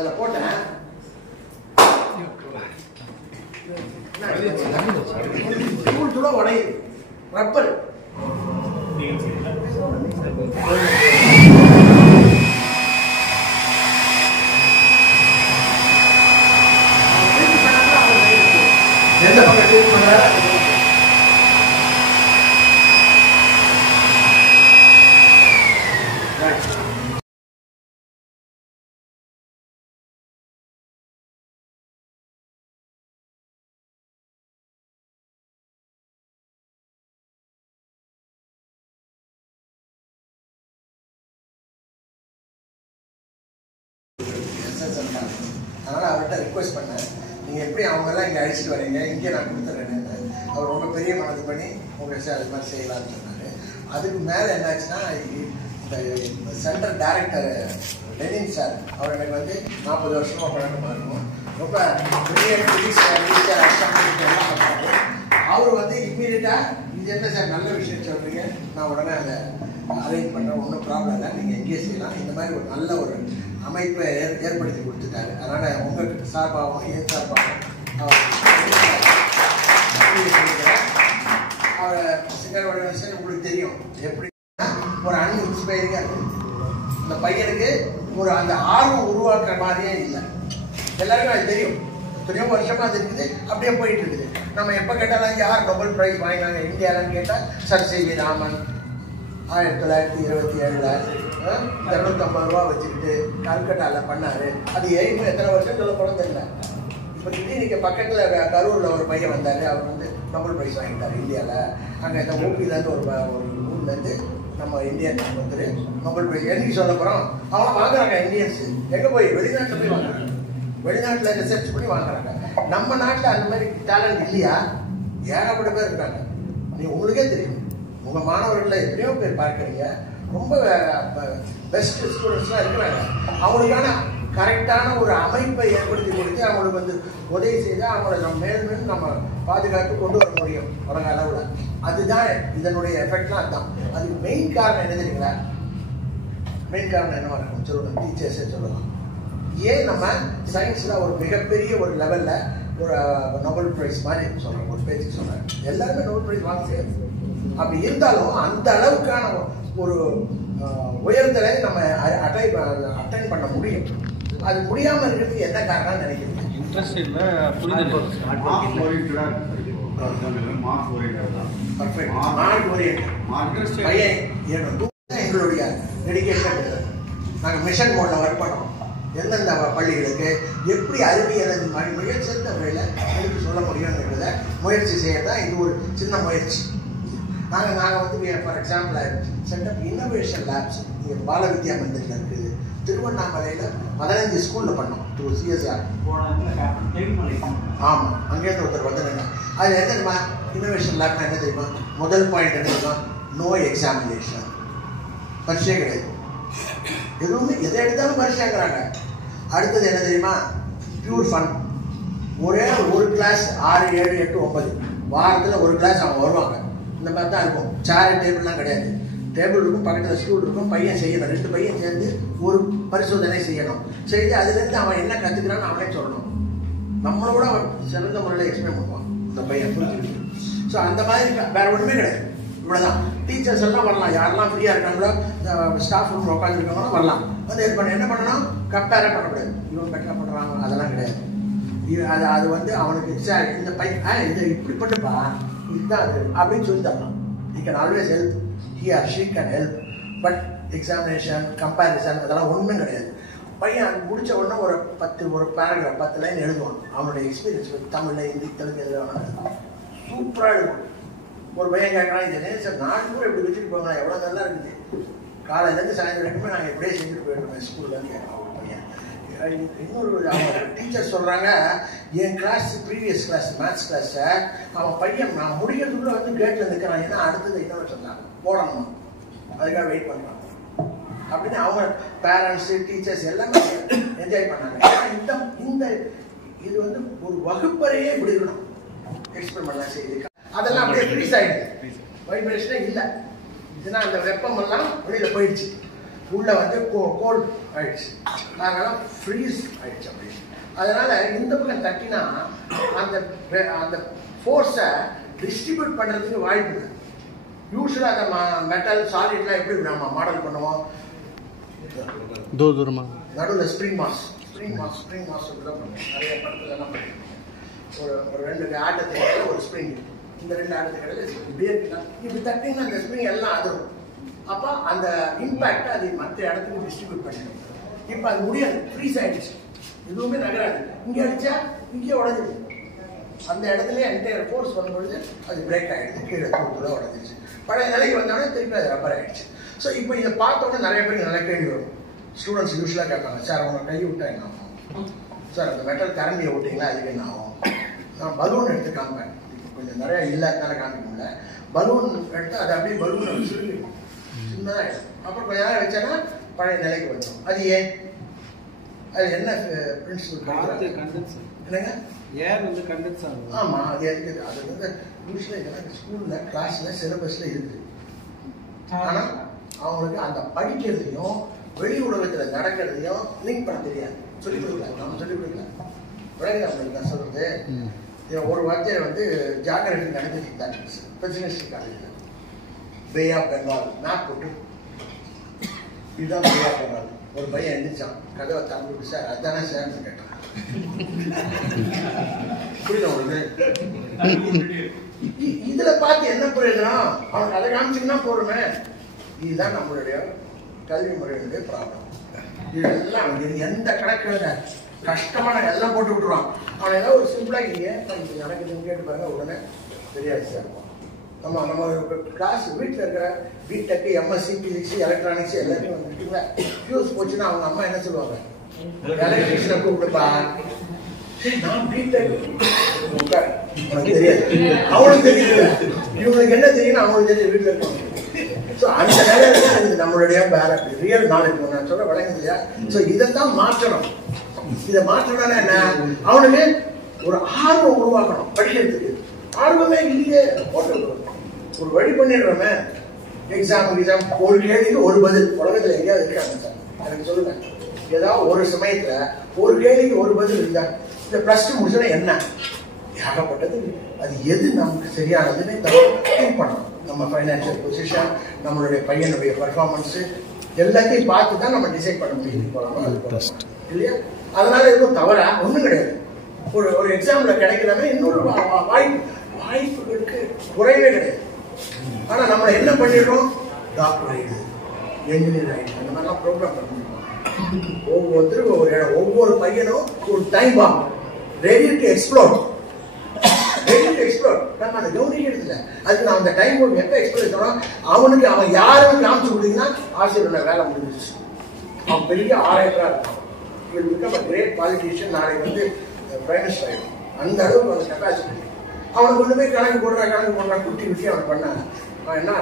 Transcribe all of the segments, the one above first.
அதில் போட்டேன். தூள் தூள உடையுது ரப்பர். எந்த பக்கம் ட்ரீட் பண்றாரு அதனால் அவர்கிட்ட ரிக்வெஸ்ட் பண்ணேன், நீங்கள் எப்படி அவங்கெல்லாம் இங்கே அழைச்சிட்டு வரீங்க, இங்கே நான் கொடுத்துட்றேன்னு. அவர் ரொம்ப பெரிய மனது பண்ணி உங்களுக்கு அது மாதிரி செய்யலாம்னு சொன்னார். அதுக்கு மேலே என்னாச்சுன்னா, இந்த சென்ட்ரல் டைரக்டர் லெனின் சார் அவர் எனக்கு வந்து 40 வருஷமாக பழக்கமாக இருக்கும். ரொம்ப பெரிய பண்ணாரு. அவர் வந்து இம்மீடியட்டாக இது என்ன சார் நல்ல விஷயம் சொல்கிறீங்க, நான் உடனே அதை அரேஞ்ச் பண்ணுறேன், ஒன்றும் ப்ராப்ளம் இல்லை, நீங்கள் எங்கேயே செய்யலாம், இந்த மாதிரி ஒரு நல்ல ஒரு அமைப்பை ஏற்படுத்தி கொடுத்துட்டாரு. அதனால் உங்கள் சார்பாகவும் என் சார்பாகவும் அவர் சிங்கர் வடிவம் உங்களுக்கு தெரியும் எப்படி ஒரு அன்இன்ஸ்பைரிங்காக இருக்குது. இந்த பையனுக்கு ஒரு அந்த ஆர்வம் உருவாக்குற மாதிரியே இல்லை. எல்லாருக்கும் அது தெரியும், எத்தனையோ வருஷமாக அது இருக்குது, அப்படியே போயிட்டு இருக்குது. நம்ம எப்போ கேட்டாலும் யார் நோபல் பிரைஸ் வாங்கினாங்க இந்தியாவில்னு கேட்டால் சர் சி.வி. ராமன் 1927 250 ரூபா வச்சுக்கிட்டு கல்கட்டாவில் பண்ணார். அது எத்தனை வருஷம் சொல்ல போல தெரியல. இப்போ கிளினிக்கு பக்கத்தில் கரூரில் ஒரு பையன் வந்தார், அவர் வந்து நோபல் பிரைஸ் வாங்கிட்டார் இந்தியாவில். அங்கே இந்த ஊபிலேருந்து ஒரு ஊர்லேருந்து நம்ம இந்தியன் வந்து நோபல் பிரைஸ் என்னைக்கு சொல்ல போகிறோம். அவங்க வாங்குறாங்க இந்தியன்ஸு, எங்கே போய் வெளிநாட்டில் போய் வாங்குறாங்க, வெளிநாட்டில் ரிசர்ச் பண்ணி வாங்குறாங்க. நம்ம நாட்டில் அந்த மாதிரி டேலண்ட் இல்லையா? ஏகப்பட்ட பேர் இருக்காங்க. உங்களுக்கே தெரியும், உங்கள் மாணவர்களில் எத்தனையோ பேர் பார்க்குறீங்க, ரொம்ப பெஸ்ட் ஸ்டூடெண்ட்ஸ்லாம் இருக்கிறாங்க. அவங்களுக்கான கரெக்டான ஒரு அமைப்பை ஏற்படுத்தி கொடுத்து அவங்களுக்கு வந்து உதவி செய்தால் அவங்கள நம்ம மேலும் நம்ம பாதுகாத்து கொண்டு வர முடியும் உலக அளவில். அதுதான் இதனுடைய எஃபெக்ட்லாம். அதுதான் அதுக்கு மெயின் காரணம் என்ன தெரியுங்களா? மெயின் காரணம் என்னவா இருக்கும் சொல்லுங்கள், டீச்சர்ஸே சொல்லலாம். ஏன் நம்ம சயின்ஸில் ஒரு மிகப்பெரிய ஒரு லெவலில் ஒரு நோபல் பிரைஸ் மாதிரி சொல்கிறோம், ஒரு பேச்சுக்கு சொல்கிறேன், எல்லாருமே நோபல் பிரைஸ் வாங்க செய்யாது. அப்படி இருந்தாலும் அந்த அளவுக்கான ஒரு உயர்தலை நம்ம அட்டைன் பண்ண முடியும். அது முடியாமல் இருக்கிறதுக்கு என்ன காரணம்னு நினைக்கிறீங்க? இன்ட்ரெஸ்ட் இல்லை, புரிதல் எங்களுடைய டெடிகேஷன். நாங்கள் மிஷன் மோடில் ஒர்க் பண்ணோம். எந்தெந்த பள்ளிகளுக்கு எப்படி அறிவியல் மிகச்சிறந்த முறையில் எனக்கு சொல்ல முடியும்ன்றத முயற்சி செய்யறதான் இது ஒரு சின்ன முயற்சி. நாங்கள் வந்து for example setup innovation labs இங்கே பால வித்யா மந்திரில் இருக்குது. திருவண்ணாமலையில் 15 ஸ்கூலில் பண்ணோம். 2 CSR. ஆமாம், அங்கேருந்து ஒருத்தர் வந்துடுங்க. அது என்ன தெரியுமா? இன்னோவேஷன் லேப்னா என்ன தெரியுமா? முதல் பாயிண்ட் என்ன தெரியுமா? No examination. பரீட்சை கிடையாது, எதுவுமே எதை எடுத்தாலும் பரீட்சைங்கிறாங்க. அடுத்தது என்ன தெரியுமா? Pure fun. ஒரே ஒரு கிளாஸ் 6, 7, 8, 9 வாரத்தில் ஒரு கிளாஸ் அவங்க வருவாங்க. இந்த மாதிரி தான் இருக்கும். சேர் டேபிள்லாம் கிடையாது. டேபிள் இருக்கும், பக்கத்தில் ஸ்டூல் இருக்கும், பையன் செய்யணும். 2 பையன் சேர்ந்து ஒரு பரிசோதனை செய்யணும். செய்து அதுலேருந்து அவன் என்ன கற்றுக்கிறான்னு அவனே சொல்லணும். நம்மளோட அவன் சிறந்த முறையில் எக்ஸ்பிளைன் பண்ணுவான் இந்த பையன், புரிஞ்சுக்கிட்டு. ஸோ அந்த மாதிரி வேற ஒன்றுமே கிடையாது. இவ்வளோதான். டீச்சர்ஸ் எல்லாம் வரலாம், யாரெல்லாம் ஃப்ரீயாக இருக்காங்களோ ஸ்டாஃப் ரூம் உட்காந்துருக்காங்களோ வரலாம். வந்து இது பண்ண என்ன பண்ணணும்? கம்பேரே பண்ணக்கூடாது. இவன் பெட்டராக பண்ணுறாங்க அதெல்லாம் கிடையாது. அது வந்து அவனுக்கு சார் இந்த பையன் இதை இப்படி பண்ணுப்பா, இதுதான் அது அப்படின்னு சொல்லி தரலாம். You can always help, he or she can help. But examination comparison அதெல்லாம் ஒன்றும் கிடையாது. பையன் முடித்த உடனே ஒரு பேராகிராஃப் 10 லைன் எழுதுவான். அவனுடைய எக்ஸ்பீரியன்ஸ் தமிழில், ஹிந்தி, தெலுங்கு எழுதுவாங்க. சூப்பராக இருக்கும். ஒரு பையன் கேட்குறான், இது என்ன சார் நாலு கூட இப்படி வச்சுட்டு போங்களா, எவ்வளோ நல்லா இருக்குது, காலையிலேருந்து சாயந்தரம் வரைக்குமே நாங்கள் எப்படியே செஞ்சுட்டு போயிடுவோம் ஸ்கூல்லேருந்து கேட்குறோம் பையன். இன்னொரு டீச்சர் சொல்கிறாங்க, என் கிளாஸ் ப்ரீவியஸ் கிளாஸ் மேத்ஸ் கிளாஸை அவன் பையன் நான் முடிக்கிறதுக்குள்ள வந்து கேட்டில் நிற்கிறான். ஏன்னா அடுத்தது இன்னொரு சொன்னாங்க போடணும், அதுக்காக வெயிட் பண்ணுறான் அப்படின்னு அவங்க பேரண்ட்ஸு டீச்சர்ஸ் எல்லாமே என்ஜாய் பண்ணாங்க. ஏன்னா இந்த இது வந்து ஒரு வகுப்பறையே இப்படி இருக்கணும். எக்ஸ்பெரிமெண்ட்லாம் செய்து அதெல்லாம் அப்படியே ஃப்ரீஸ் ஆகிடுது, வைப்ரேஷனே இல்லை. இதுனா அந்த வெப்பமெல்லாம் வெளியில் போயிடுச்சு. உள்ள வந்து கோல்ட் ஆயிடுச்சு, அதனால ஃப்ரீஸ் ஆயிடுச்சு அப்படி. அதனால இந்த பக்கம் தட்டினா அந்த அந்த ஃபோர்ஸை டிஸ்ட்ரிபியூட் பண்ணுறதுக்கு வாய்ப்பு இல்லை. யூஸ்வலாக அந்த மெட்டல் சாலிட்லாம் எப்படி நம்ம மாடல் பண்ணுவோம், நடுவில் ஸ்ப்ரிங் மாஸ் தான் பண்ணுவோம். நிறைய படத்துல எல்லாம் பண்ணுவோம். ஒரு 2 ஆட்டத்துக்கு ஒரு ஸ்ப்ரிங், இந்த 2 ஆட்டத்துக்கு இடையில இப்படி தட்டிங்கன்னா அந்த ஸ்ப்ரிங் எல்லாம் அதிரும். அப்போ அந்த இம்பேக்ட் அது மற்ற இடத்துக்கு டிஸ்ட்ரிபியூட் பண்ணிடும். இப்போ அது முடியாது, ஃப்ரீஸ் ஆயிடுச்சு, எதுவுமே நகராது. இங்கே அடிச்சா இங்கே உடஞ்சிது, அந்த இடத்துல என்டையர் ஃபோர்ஸ் பண்ணும்பொழுது அது பிரேக் ஆகிடுது, கீழே தூத்துல உடஞ்சிச்சு. பழைய நிலைக்கு வந்தோடனே திருப்பி அது ரப்பர் ஆகிடுச்சு. ஸோ இப்போ இதை பார்த்தோன்னே நிறைய பேருக்கு நல்ல கேள்வி வரும். ஸ்டூடெண்ட்ஸ் யூஸ்வலாக கேட்பாங்க, சார் அவங்க கை விட்டா என்ன ஆகும், சார் அந்த மெட்டல் கரண்டியை விட்டிங்களா அதுக்கு என்ன ஆகும். நான் பலூன் எடுத்து காமிப்பேன், கொஞ்சம் நிறையா இல்லாதனால காமிக்க முடியல. பலூன் எடுத்து அதை அப்படியே பலூனை சொல்லி சின்னதாக ஆகிடும். அப்புறம் கொஞ்ச நேரம் வச்சேன்னா பழைய நிலைக்கு வந்துடும். அது ஏன், அது என்ன பிரின்சிபல் என்னங்க, ஏர் வந்து கண்டென்ஸ் ஆகும். ஆமாம், அது இருக்குது. அது வந்து யூஸ்வலாக இதெல்லாம் ஸ்கூலில் கிளாஸில் சிலபஸில் இருக்குது. ஆனால் அவங்களுக்கு அந்த படிக்கிறதையும் வெளி உலகத்தில் நடக்கிறதையும் லிங்க் பண்ண தெரியாது, சொல்லிக் கொடுக்கல. நம்ம சொல்லிக் கொடுக்கல. விளங்குது அவங்களுக்கு நான் சொல்கிறது. ஒரு வார்த்தையை வந்து ஜாகிரபி நடந்துட்டு பிரசிடென்சி காலேஜில் பே ஆஃப் பெங்கால் மேப் போட்டு இதுதான் பே ஆஃப் பெங்கால். ஒரு பையன் எழுந்திரிச்சான், கதவை தாண்டி சார் அதுதானே சேர்ந்து கேட்டான். புரியுது உங்களுக்கு? இதுல பார்த்து என்ன பிரயோஜனம், அவனுக்கு அதை காமிச்சிங்கன்னா போறோமே. இதுதான் நம்மளுடைய கல்வி முறையினுடைய ப்ராப்ளம். இதெல்லாம் எந்த கணக்கு கஷ்டமான எல்லாம் போட்டு விட்டுருவான். அவன் ஏதாவது ஒரு சிம்பிளா இல்லையே இப்படி நடக்குதுன்னு கேட்டு பாருங்க, உடனே தெரியாது சார். நம்ம கிளாஸ் வீட்டில் இருக்கிற பிடெக், எம்எஸ்சி, பிசிக்ஸ், எலக்ட்ரானிக்ஸ் எல்லாத்தையும் வந்துட்டுங்களா, ஃபியூஸ் போச்சுன்னா அவங்க அம்மா என்ன சொல்லுவாங்க, எலக்ட்ரிஷனை கூப்பிடுப்பா. நான் பிடெக் உனக்கு தெரியாது, அவனுக்கு தெரியல, இவங்களுக்கு என்ன தெரியும் அவங்களுக்கு தெரியும் வீட்டில் இருக்காங்க. ஸோ அந்த வேலை நம்மளுடைய வேலை ரியல் நாலேஜ் நான் சொல்ல விளங்குது இல்லையா? ஸோ இதைத்தான் மாற்றணும். இதை மாற்றணும்னா என்ன, அவனுக்கு ஒரு ஆர்வம் உருவாக்கணும். படிக்கிறதுக்கு ஆர்வமே இல்லையே, போட்டு ஒரு வழி பண்ணிடுறோமே. எக்ஸாம் ஒரு கேள்விக்கு ஒரு பதில். உலகத்தில் எங்கேயாவது இருக்காங்க சார் எனக்கு சொல்லுங்க, ஏதாவது ஒரு சமயத்துல ஒரு கேள்விக்கு ஒரு பதில் இருந்தா இந்த பிளஸ் 2 முடிச்சோன்னா என்ன ஏகப்பட்டது. அது எது நமக்கு சரியானதுன்னு திங்க் பண்ணணும். நம்ம ஃபைனான்சியல் பொசிஷன், நம்மளுடைய பையனுடைய பர்ஃபார்மன்ஸ் எல்லாத்தையும் பார்த்து தான் நம்ம டிசைட் பண்ண முடியும். போகலாமா அது போகலாம் இல்லையா? அதனால எதுவும் தவறா ஒன்றும் கிடையாது. ஒரு எக்ஸாம்ல கிடைக்கிறமே இன்னொரு வாய்ப்புகளுக்கு குறைவே கிடையாது. ஆனா நம்ம என்ன பண்ணிடுறோம், டாக்டர் ஆயிடுது, என்ஜினியர் ஆயிடுது, அந்த மாதிரிலாம் ப்ரோக்ராம் பண்ணிடுவோம். ஒவ்வொருத்தருக்கும் ஒவ்வொரு பையனும் ஒரு time bomb ready to explore. நம்ம அதை கவனிக்கிறது இல்லை. அதுக்கு நான் அந்த டைம் பாம் எப்போ எக்ஸ்ப்ளோர் பண்ணோம், அவனுக்கு அவன் யாரும் காமிச்சு கொடுத்தீங்கன்னா ஆசிரியரோட வேலை முடிஞ்சிச்சு. அவன் பெரிய ஆராய்ச்சியா இருக்கான், கிரேட் பாலிட்டிஷியன், நாளைக்கு வந்து பிரைம் மினிஸ்டர் ஆகிடும். அந்த அளவுக்கு அந்த கெப்பாசிட்டி. அவனுக்கு கொண்டு போய் கணக்கு போடுறான் குட்டி அவன் பண்ணாங்க. அவன் என்ன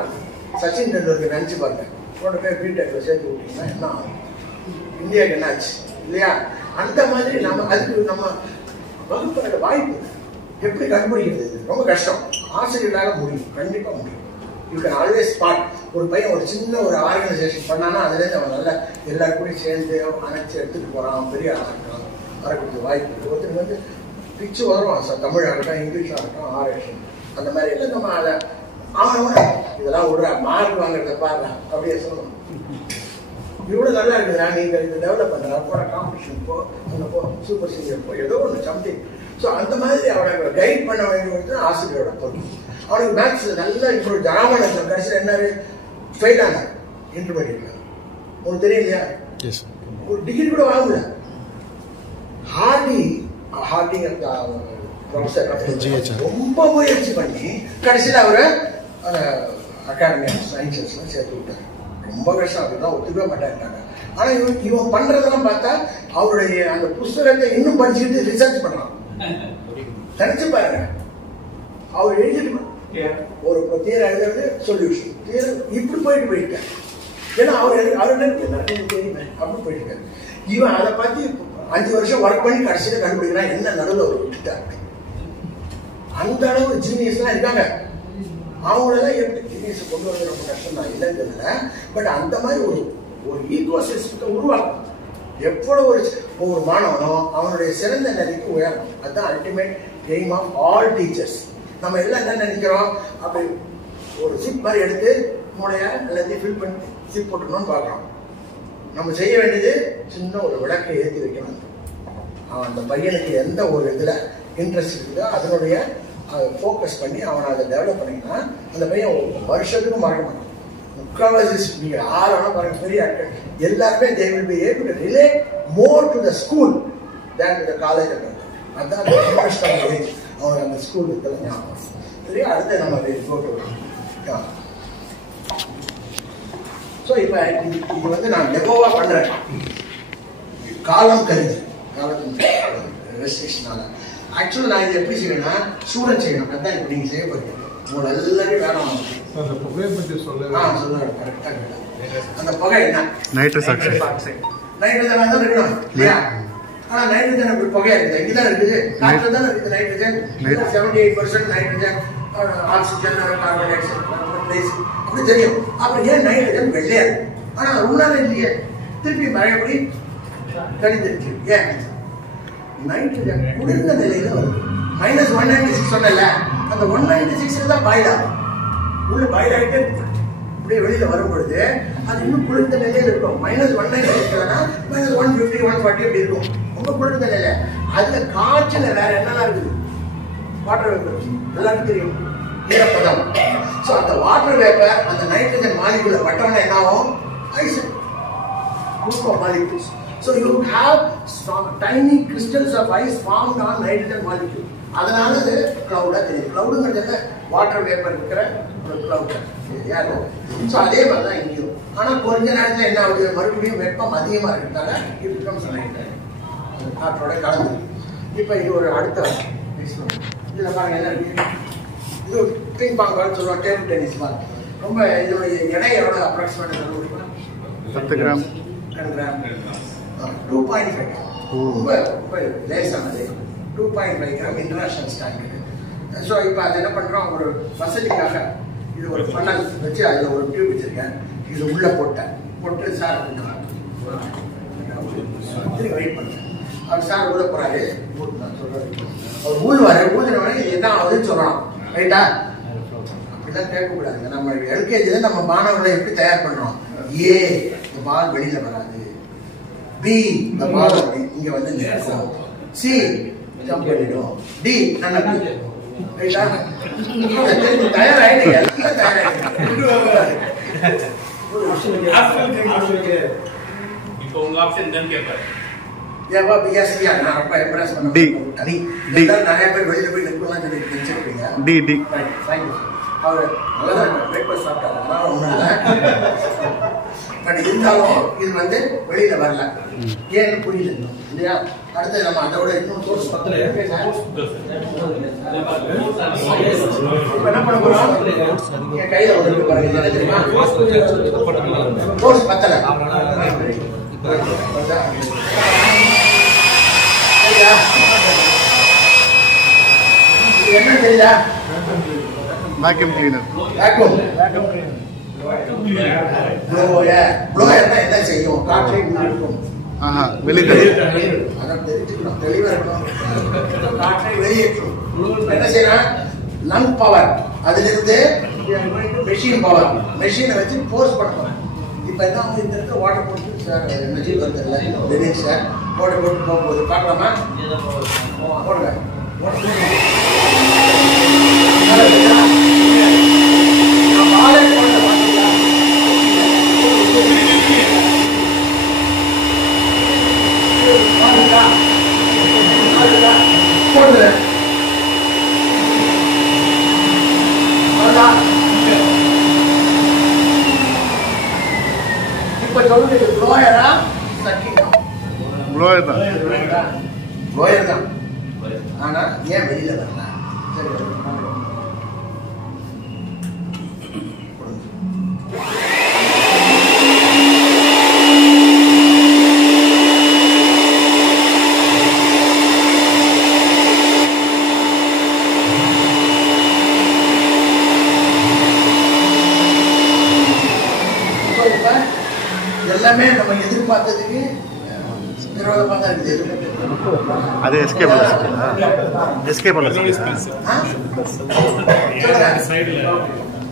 சச்சின் டெண்டுல்கர் நினைச்சு பாருங்க, கொண்டு போய் பிடெக்ல சேர்த்து விட்டீங்கன்னா என்ன ஆகும், இந்தியாவுக்கு என்ன ஆச்சு இல்லையா? அந்த மாதிரி நம்ம அதுக்கு நம்ம வகுப்புற வாய்ப்பு எப்படி கண்டுபிடிக்கிறது ரொம்ப கஷ்டம். ஆசிரியர்களால முடியும், கண்டிப்பா முடியும். You can always spot. ஒரு பையன் ஒரு சின்ன ஒரு ஆர்கனைசேஷன் பண்ணானா அதுலேருந்து அவன் நல்லா எல்லாருக்கூடையும் சேர்ந்து அணைச்சி எடுத்துட்டு போறான், பெரிய ஆளாக்கலாம் வரக்கூடிய வாய்ப்பு. ஒருத்தருக்கு வந்து பிச்சு வருவான் சார், தமிழ் ஆகட்டும், இங்கிலீஷ் ஆகட்டும், ஆரேஷன் அந்த மாதிரி எல்லாம் நம்ம அதை அவன் இதெல்லாம் விடுறா, மார்க் வாங்குறத பாருங்க அப்படியே சொல்லணும். இவ்வளவு நல்லா இருக்குதுடா, நீங்க இதை டெவலப் பண்ற போற காம்படிஷன் போ, அங்கே போ, சூப்பர் சீனியர் போ, ஏதோ ஒன்று சம்திங். ஸோ அந்த மாதிரி அவனை கைட் பண்ண வேண்டியது ஆசிரியரோட பொருள். அவனுக்கு மேத்ஸ் நல்லா இம்ப்ரூவ். ராமானுஜம் கடைசியில் என்ன ஃபெயில் ஆனார் இன்டர்மீடியட்ல, உங்களுக்கு தெரியும் இல்லையா? ஒரு டிகிரி கூட வாங்கல. ஹார்டிங் ப்ரொஃபஸர் ரொம்ப முயற்சி பண்ணி கடைசியில் அவரை அகாடமி ஆஃப் சயின்சஸ்ல சேர்த்து விட்டார். ரொம்ப கஷ்டம், அப்படிதான் ஒத்துக்கவே மாட்டாங்க. ஆனா இவன் பண்றதெல்லாம் பார்த்தா அவருடைய அந்த புஸ்தகத்தை இன்னும் படிச்சுக்கிட்டு ரிசர்ச் பண்றான். நினைச்சு பாருங்க, அவர் எழுதிட்டு ஒரு தீர எழுதுறது சொல்யூஷன் தீர இப்படி போயிட்டார். ஏன்னா அவர் தெரியுமே அப்படி போயிட்டாரு. இவன் அதை பத்தி 5 வருஷம் ஒர்க் பண்ணி கடைசியில கண்டுபிடிக்கிறான் என்ன நடுவில் அவர் விட்டுட்டார். அந்த அளவு ஜீனியஸ் எல்லாம் இருக்காங்க. அவங்களெல்லாம் எப்படி ஜீனியஸ் கொண்டு வந்து ரொம்ப கஷ்டம் தான் இல்லைங்கிறதுல. பட் அந்த மாதிரி ஒரு ஈகோ சிஸ்டத்தை உருவாக்கணும். எவ்வளவு ஒரு மாணவனும் அவனுடைய சிறந்த நிலைக்கு உயரணும். அதுதான் ultimate aim of all teachers. நம்ம எல்லாம் என்ன நினைக்கிறோம், அப்படி ஒரு சிப் மாதிரி எடுத்து மூளைய எல்லாத்தையும் ஃபில் பண்ணி சிப் போட்டுக்கணும்னு பார்க்குறோம். நம்ம செய்ய வேண்டியது சின்ன ஒரு விளக்கை ஏற்றி வைக்கணும். அவன் அந்த பையனுக்கு எந்த ஒரு இதில் இன்ட்ரெஸ்ட் இருக்குதோ அதனுடைய ஃபோக்கஸ் பண்ணி அவனை அதை டெவலப் பண்ணிங்கன்னா அந்த பையன் வருஷத்துக்கும் மறக்க மாட்டான். முக்கால்வாசி நீங்கள் ஆறான பாருங்க பெரிய ஆட்கள் எல்லாருமே they will be able to relate more to the school than to the college. அதுதான் அவங்க அந்த ஸ்கூல் இருக்கிற ஞாபகம். சரி, அடுத்து நம்ம போட்டு ஸோ இப்போ இது வந்து நான் டெமோவாக பண்ணுறேன். காலம் கருதி ரெஸ்ட்ரிக்ஷனால ஆக்சுவலாக நான் இது எப்படி செய்வேன்னா ஸ்டூடெண்ட் செய்யணும். அதுதான் இப்போ நீங்கள் செய்ய போகிறீங்க. உங்களை எல்லாரையும் வேணும் சொல்லுங்க கரெக்டாக. அந்த புகை என்ன? நைட்ரஜன் தான் இருக்கணும் இல்லையா? ஆனால் நைட்ரஜன் அப்படி புகையா இருக்குது. இங்கே தான் இருக்குது, காற்றில் தானே இருக்குது nitrogen. 78% nitrogen, oxygen, carbon di oxide அப்படி தெரியும். அப்புறம் ஏன் நைட்ரஜன் வெள்ளையா இருக்கு? ஆனால் உன்னால இல்லையே, திருப்பி மழைப்படி கணிந்திருக்கு. ஏன்? நைட்ரஜன் குளிர்ந்த நிலையில வருது. -196 சொன்னல, அந்த 196 தான் பாயில் ஆகும். உள்ள பாயில் ஆகிட்டே அப்படியே வெளியில வரும் பொழுது அது இன்னும் குளிர்ந்த நிலையில இருக்கும். -196 -150 140 அப்படி இருக்கும். ரொம்ப குளிர்ந்த நிலை. அதுல காற்றுல வேற என்னெல்லாம் இருக்குது? வாட்டர் வேப்பர் எல்லாருக்கும் தெரியும், ஈரப்பதம். ஸோ அந்த வாட்டர் வேப்பர் அந்த நைட்ரஜன் மாலிகுல பட்டவன என்ன ஆகும்? Ice molecules. So you have tiny crystals of ice formed on nitrogen molecule. அதனால அது கிளவுடா தெரியும். கிளவுடுங்கிறது வாட்டர் வேப்பர் இருக்கிற ஒரு கிளவுட். ஸோ அதே மாதிரி தான் இங்கேயும். ஆனால் கொஞ்ச நேரத்தில் என்ன ஆகுது? மறுபடியும் வெப்பம் அதிகமாக இருக்கிறதால இது பிகம்ஸ் நைட்ரஜன் காற்றோட கலந்து. இப்போ இது ஒரு அடுத்த இதில் பாருங்க என்ன இருக்கு? இது பிங் பாங் பால் சொல்லுவோம், டேபிள் டென்னிஸ் பால். ரொம்ப இதோடைய எடை எவ்வளோ அப்ராக்சிமேட் 10 கிராம் 10 கிராம் 2.5 ரொம்ப லேசானது. 2.5 கிராம் இன்டர்நேஷனல் ஸ்டாண்டர்டு. ஸோ இப்போ அது என்ன பண்ணுறோம், ஒரு வசதிக்காக இது ஒரு பன்னல் வச்சு அதில் ஒரு டியூப் வச்சுருக்கேன். இது உள்ளே போட்டு சார் திரும்பி வெயிட் பண்ணுறேன். அவர் சார் உள்ள போகிறாரு, நான் சொல்கிறேன். அவர் ஊழ்வார், ஊழ்றவனே என்ன ஆகுதுன்னு சொல்லணும். ரைட்டா? அப்படிலாம் கேட்கக்கூடாதுங்க. நம்ம எல்கேஜியில் நம்ம மாணவர்களை எப்படி தயார் பண்ணுறோம்? ஏ, இந்த பால் வெளியில் வராது. பி, இந்த பால் இங்கே வந்து நிற்கும். சி, ஜம்ப் பண்ணிடும். டி, நல்லா ரைட்டா? தயாராகிட்டீங்க, எல்லாம் தயாராகிட்டீங்க. இப்போ உங்க ஆப்ஷன் தான் கேட்பாரு. ஏவா பிஎஸ்சியா நான் ரொம்ப இம்ப்ரெஸ் பண்ண. டி டி டி நிறைய பேர் வெளியில போய் நிற்கலாம் சொல்லி நினைச்சிருப்பீங்க. T T thank you. அவர் நல்லா பிரேக்ஃபாஸ்ட் சாப்பிட்டாரு, அதனால ஒன்றும் இல்லை. பட் இருந்தாலும் இது வந்து வெளியில வரல, ஏன்னு புரியல இல்லையா? அடுத்து நம்ம அதோட இன்னும் சோர்ஸ் பத்தல. என்ன பண்ண போறோம்? என் கையில ஒரு பாருங்க, என்ன தெரியுமா? சோர்ஸ் பத்தல. என்ன தெரியுதா? vacuum cleaner. vacuum cleaner. blower என்ன செய்யும்? காற்றை உள்ளிழுக்கும். வெளியே அதான் தெரிஞ்சுக்கணும், தெளிவா இருக்கணும். காற்றை வெளியேற்றும். என்ன செய்யறான்? Lung power. அதிலிருந்து மெஷின் பவர். மெஷினை வச்சு ஃபோர்ஸ் பண்ணுவோம். இப்போ என்ன வந்து இந்த இடத்துல வாட்டர் போட்டு சார் மெஷின் வருது இல்லை திடீர் சார் வாட்டர் போட்டு போகும்போது பார்க்கலாமா? போடுங்க. இப்ப சொல்லுங்க, ப்ளோயரா சக்கிங்கா? ப்ளோயர் தான். ப்ளோயர் தான். ஆனா ஏன் வெளியில வரல? சரி, எல்லாமே அது எஸ்கே பண்ணலாம் எஸ்கே பண்ணலாம்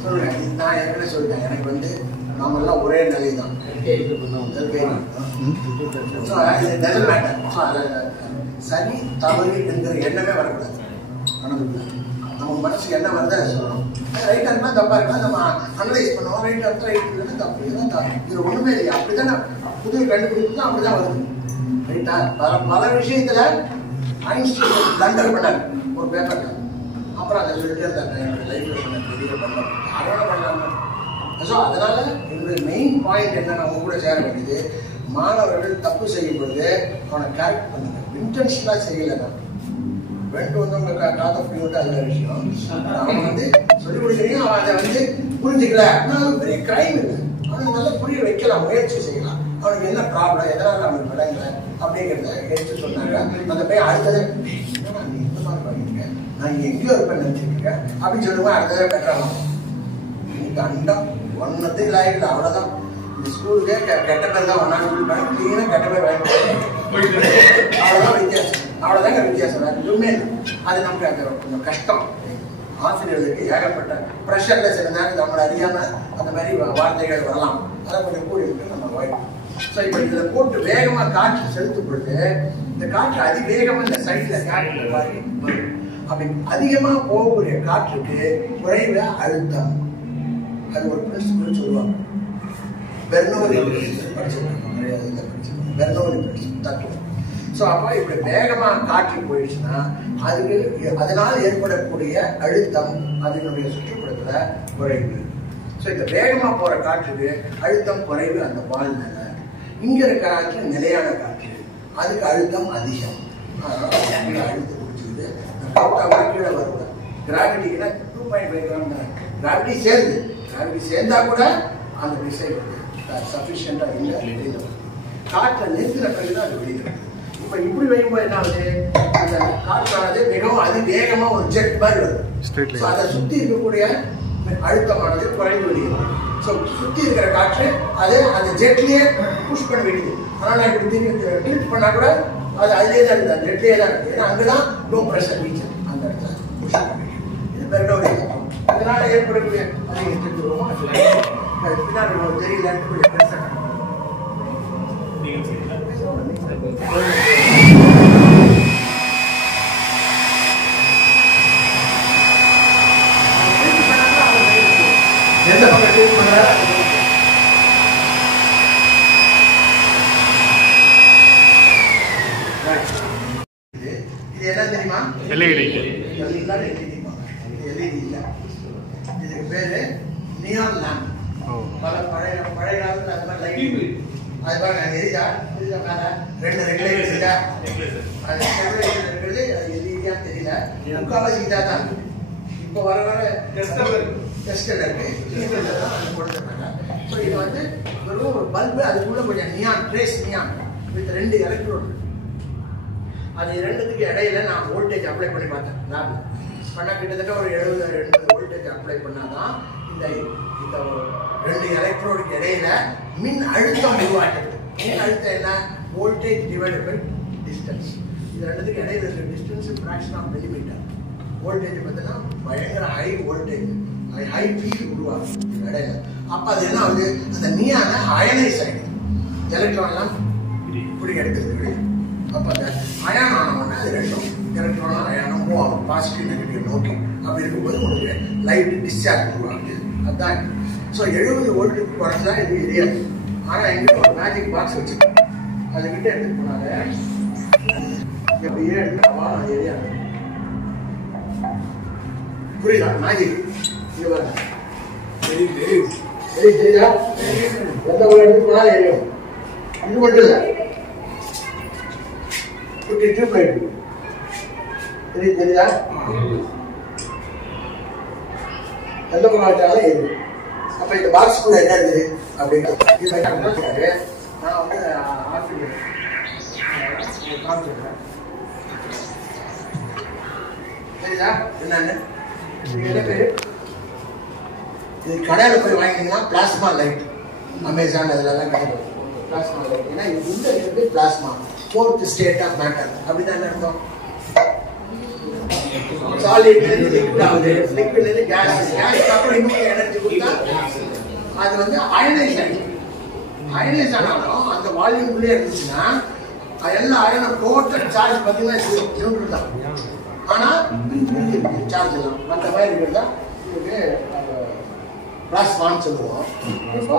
சொல்லுங்க. நான் ஏற்கனவே சொல்லிட்டேன், எனக்கு வந்து நாமெல்லாம் ஒரே நிலை தான். சரி தவறு என்கிற எண்ணமே வரக்கூடாது. நம்ம மனசுக்கு என்ன வருதா சொல்லணும். ரைட் இருந்தா தப்பா இருக்கா நம்ம அனலைஸ் பண்ணுவோம். ரைட் இருந்தா ரைட் இல்லைன்னா தப்பு இதுதான். இது ஒண்ணுமே இல்லையா? அப்படிதான் புதிய கண்டுபிடிப்பு தான் அப்படிதான் வருது. ரைட்டா? பல விஷயத்துல ஐன்ஸ்டீன் லண்டர் பண்ணாரு ஒரு பேப்பர்ல. அப்புறம் அதை சொல்லிட்டே இருந்தாங்க, என்னோட லைஃப்ல பண்ண பெரிய பண்ணலாம் அதோட பண்ணலாங்க. ஸோ அதனால என்னுடைய மெயின் பாயிண்ட் என்ன நம்ம கூட சேர வேண்டியது, மாணவர்கள் தப்பு செய்யும் பொழுது அவனை கரெக்ட் பண்ணுங்க. இன்டென்ஷனாக செய்யலைன்னா ரெண்டு வந்து உங்க காத்த புரிவிட்டு அது விஷயம். அவன் வந்து சொல்லிக் கொடுக்குறீங்க, அவன் அதை வந்து புரிஞ்சுக்கல அப்படின்னா பெரிய கிரைம் இல்லை. அவனுக்கு நல்லா புரிய வைக்கலாம், முயற்சி செய்யலாம். அவனுக்கு என்ன ப்ராப்ளம், எதனால அவனுக்கு விளங்கல அப்படிங்கிறத எடுத்து சொன்னாங்க. அந்த பையன் அடுத்தது என்னன்னா நீ இந்த மாதிரி பண்ணிருக்கேன், நான் இங்கே எங்கேயோ இருப்பேன் நினைச்சிருக்கேன் அப்படின்னு சொல்லுவேன். அடுத்தது பெட்டராகும். நீங்க அண்டம் ஒன்னது லாயில அவ்வளவுதான். இந்த ஸ்கூலுக்கே கெட்ட பேர் தான் ஒன்னாலும் சொல்லிப்பாங்க, கிளீனா கெட்ட பேர் வாங்கிட்டு அவ்வளவுதான் வித்தியாசம். அவ்வளவுதாங்க வித்தியாசம், வேற எதுவுமே இல்லை. அது நமக்கு அந்த கொஞ்சம் கஷ்டம். ஆசிரியர்களுக்கு ஏகப்பட்ட ப்ரெஷர்ல சில நேரம் நம்மளை அறியாம அந்த மாதிரி வார்த்தைகள் வரலாம். அதை கொஞ்சம் கூடி விட்டு நம்ம வாய்ப்பு. ஸோ இப்போ இதில் போட்டு வேகமா காற்று செலுத்தும் பொழுது இந்த காற்று அதிவேகமா இந்த சைட்ல காற்று வரும். அப்படி அதிகமா போகக்கூடிய காற்றுக்கு குறைந்த அழுத்தம். அது ஒரு பிரின்சிபல் சொல்லுவாங்க. பெர்னோலி படிச்சிருக்காங்க, நிறைய இதில் படிச்சிருக்காங்க. பெர்னோலி தத்துவம். ஸோ அப்போ இப்படி வேகமா காற்று போயிடுச்சுன்னா அதுக்கு அதனால ஏற்படக்கூடிய அழுத்தம் அதனுடைய சுற்றுப்புறத்துல குறைவு. ஸோ இந்த வேகமா போற காற்றுக்கு அழுத்தம் குறைவு அந்த பால் மேல. இங்க இருக்கிற காற்று நிலையான காற்று, அதுக்கு அழுத்தம் அதிகம். அதனால அழுத்தம் பிடிச்சிது கீழே வருது. கிராவிட்டிக்குன்னா 2.5 கிராம் தான் கிராவிட்டி சேருது. கிராவிட்டி சேர்ந்தா கூட அந்த விசை சஃபிஷியண்டா இல்லை, வெளியில வருது. காற்றை நிறுத்தின பிறகுதான் அது வெளியில வருது. இப்ப இப்படி வைக்கும்போது என்ன ஆகுது, அந்த காற்றானது மிகவும் அதிவேகமா ஒரு ஜெட் மாதிரி வருது. அதை சுத்தி இருக்கக்கூடிய அழுத்தமானது குறைந்து வருகிறது. ஸோ சுத்தி இருக்கிற காற்று அது அந்த ஜெட்லயே புஷ் பண்ண வேண்டியது. அதனால இப்படி திரும்பி ட்ரிப் பண்ணா கூட அது அதுலேயே தான் இருக்குது, அந்த ஜெட்லேயே தான் இருக்குது. ஏன்னா அங்கதான் லோ ப்ரெஷர் ரீச்சர், அந்த இடத்துல புஷ் பண்ண வேண்டியது. இது பெருடோடைய தத்துவம். அதனால ஏற்படக்கூடிய அதை எடுத்துக்கிறோமோ பின்னாடி உங்களுக்கு தெரியலன்னு கொஞ்சம் பெருசாக எந்த பக்கம் ட்ரீட் பண்றாரு இது என்ன தெரியுமா? எல்இடி. எல்இடி இல்ல, இதுக்கு பேரு நியான் லேம்ப். பழைய காலத்துல அது மாதிரி லைட் அது பாருங்க, எரிதா மேல ரெண்டு ரெகுலேட்டர் இருக்கா, அது ரெகுலேட்டர் இருக்கிறது எல்இடியான்னு தெரியல, முக்கால்வாசி இதா தான். இப்போ வர வர டெஸ்டர் இருக்கு கொடுத்துருக்காங்க. ஸோ இது வந்து வெறும் ஒரு பல்பு, அதுக்குள்ள கொஞ்சம் neon trace neon with 2 electrode. அது ரெண்டுத்துக்கு இடையில நான் வோல்டேஜ் அப்ளை பண்ணி பார்த்தேன். லேப் பண்ணால் கிட்டத்தட்ட ஒரு 70-80 வோல்டேஜ் அப்ளை பண்ணாதான் இந்த 2 எலக்ட்ரோடுக்கு இடையில மின் அழுத்தம் உருவாக்கிறது. மின் அழுத்தம் என்ன? Voltage divided by distance. இது ரெண்டுத்துக்கு இடையில இருக்கிற distance fraction of millimetre. Voltage பார்த்தீங்கன்னா பயங்கர ஹை வோல்டேஜ், ஹை ஃபீல்டு உருவாகும் இடையில. அப்போ அது என்ன ஆகுது, அந்த நியான அயனைஸ் ஆகிடுது. எலக்ட்ரான்லாம் இப்படி எடுக்கிறது. அப்போ அந்த அயான் ஆனவொன்னே அது ரெண்டும் எலக்ட்ரானும் அயானும் மூவ் ஆகும் பாசிட்டிவ் நெகட்டிவ் நோக்கி. அப்படி இருக்கும்போது உங்களுக்கு லைட் டிஸ்சார்ஜ் உருவாகுது. அதுதான். ஸோ 70 வோல்ட்டுக்கு குறைஞ்சா இது எரியாது. ஆனால் எங்கிட்ட ஒரு மேஜிக் பாக்ஸ் வச்சுருக்கோம், அதுக்கிட்ட எடுத்துட்டு போனாங்க எப்படியே எடுத்துக்கவா எரியாது. புரியுதா? மேஜிக் இங்கே பாருங்க, தெரியுதா? எந்த ஒரு இடத்துக்கு போனாலும் எரியும். இது மட்டும் இல்லை, டியூப் லைட் தெரியுதா? எந்த பக்கம் வச்சாலும் எரியும். அப்ப இந்த பாக்ஸ்குள்ள என்ன இருக்குது அப்படின்னா நான் வந்து காமிச்சிருக்கேன். சரிதா? என்னன்னு என்ன பேரு? இது கடையில் போய் வாங்கினீங்கன்னா பிளாஸ்மா லைட், அமேசான் அதுலலாம் கிடைக்கும் பிளாஸ்மா லைட். ஏன்னா இது உள்ள இருக்கிறது plasma. fourth state of matter. அப்படிதான் அர்த்தம். சாலிட் லிக்விட் ஆகுது, லிக்விட்ல இருந்து கேஸ், கேஸ் அப்புறம் இன்னும் எனர்ஜி கொடுத்தா அது வந்து அயனைஸ் ஆகிடும். அயனைஸ் ஆனாலும் அந்த வால்யூம் உள்ளே இருந்துச்சுன்னா எல்லா அயனும் டோட்டல் சார்ஜ் பார்த்தீங்கன்னா நியூட்ரல் தான். ஆனால் சார்ஜ் எல்லாம் மற்ற மாதிரி இருக்கிறது தான் இதுக்கு பிளாஸ்மான்னு சொல்லுவோம். இப்போ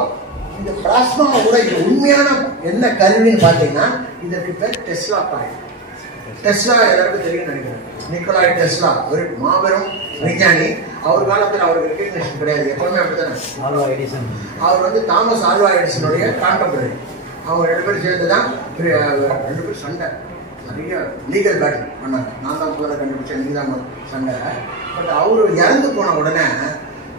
இந்த பிளாஸ்மாவோட உண்மையான என்ன கருவின்னு பார்த்தீங்கன்னா இதற்கு பேர் டெஸ்லா காயில். டெஸ்லா எல்லாருக்கும் தெரியும் நினைக்கிறேன். நிக்கோலாய் டெஸ்லா ஒரு மாபெரும் விஞ்ஞானி. அவர் காலத்தில் அவருக்கு ரெகக்னிஷன் கிடையாது, எப்பவுமே அப்படித்தானே. அவர் வந்து தாமஸ் ஆல்வா எடிசனுடைய கான்டெம்பரரி. அவங்க 2 பேரும் சேர்ந்து தான் 2 பேரும் சண்டை, நிறைய லீகல் பேட்டில் பண்ணாங்க. நான் தான் முதல்ல கண்டுபிடிச்சேன், நீ தான் சண்டை. பட் அவர் இறந்து போன உடனே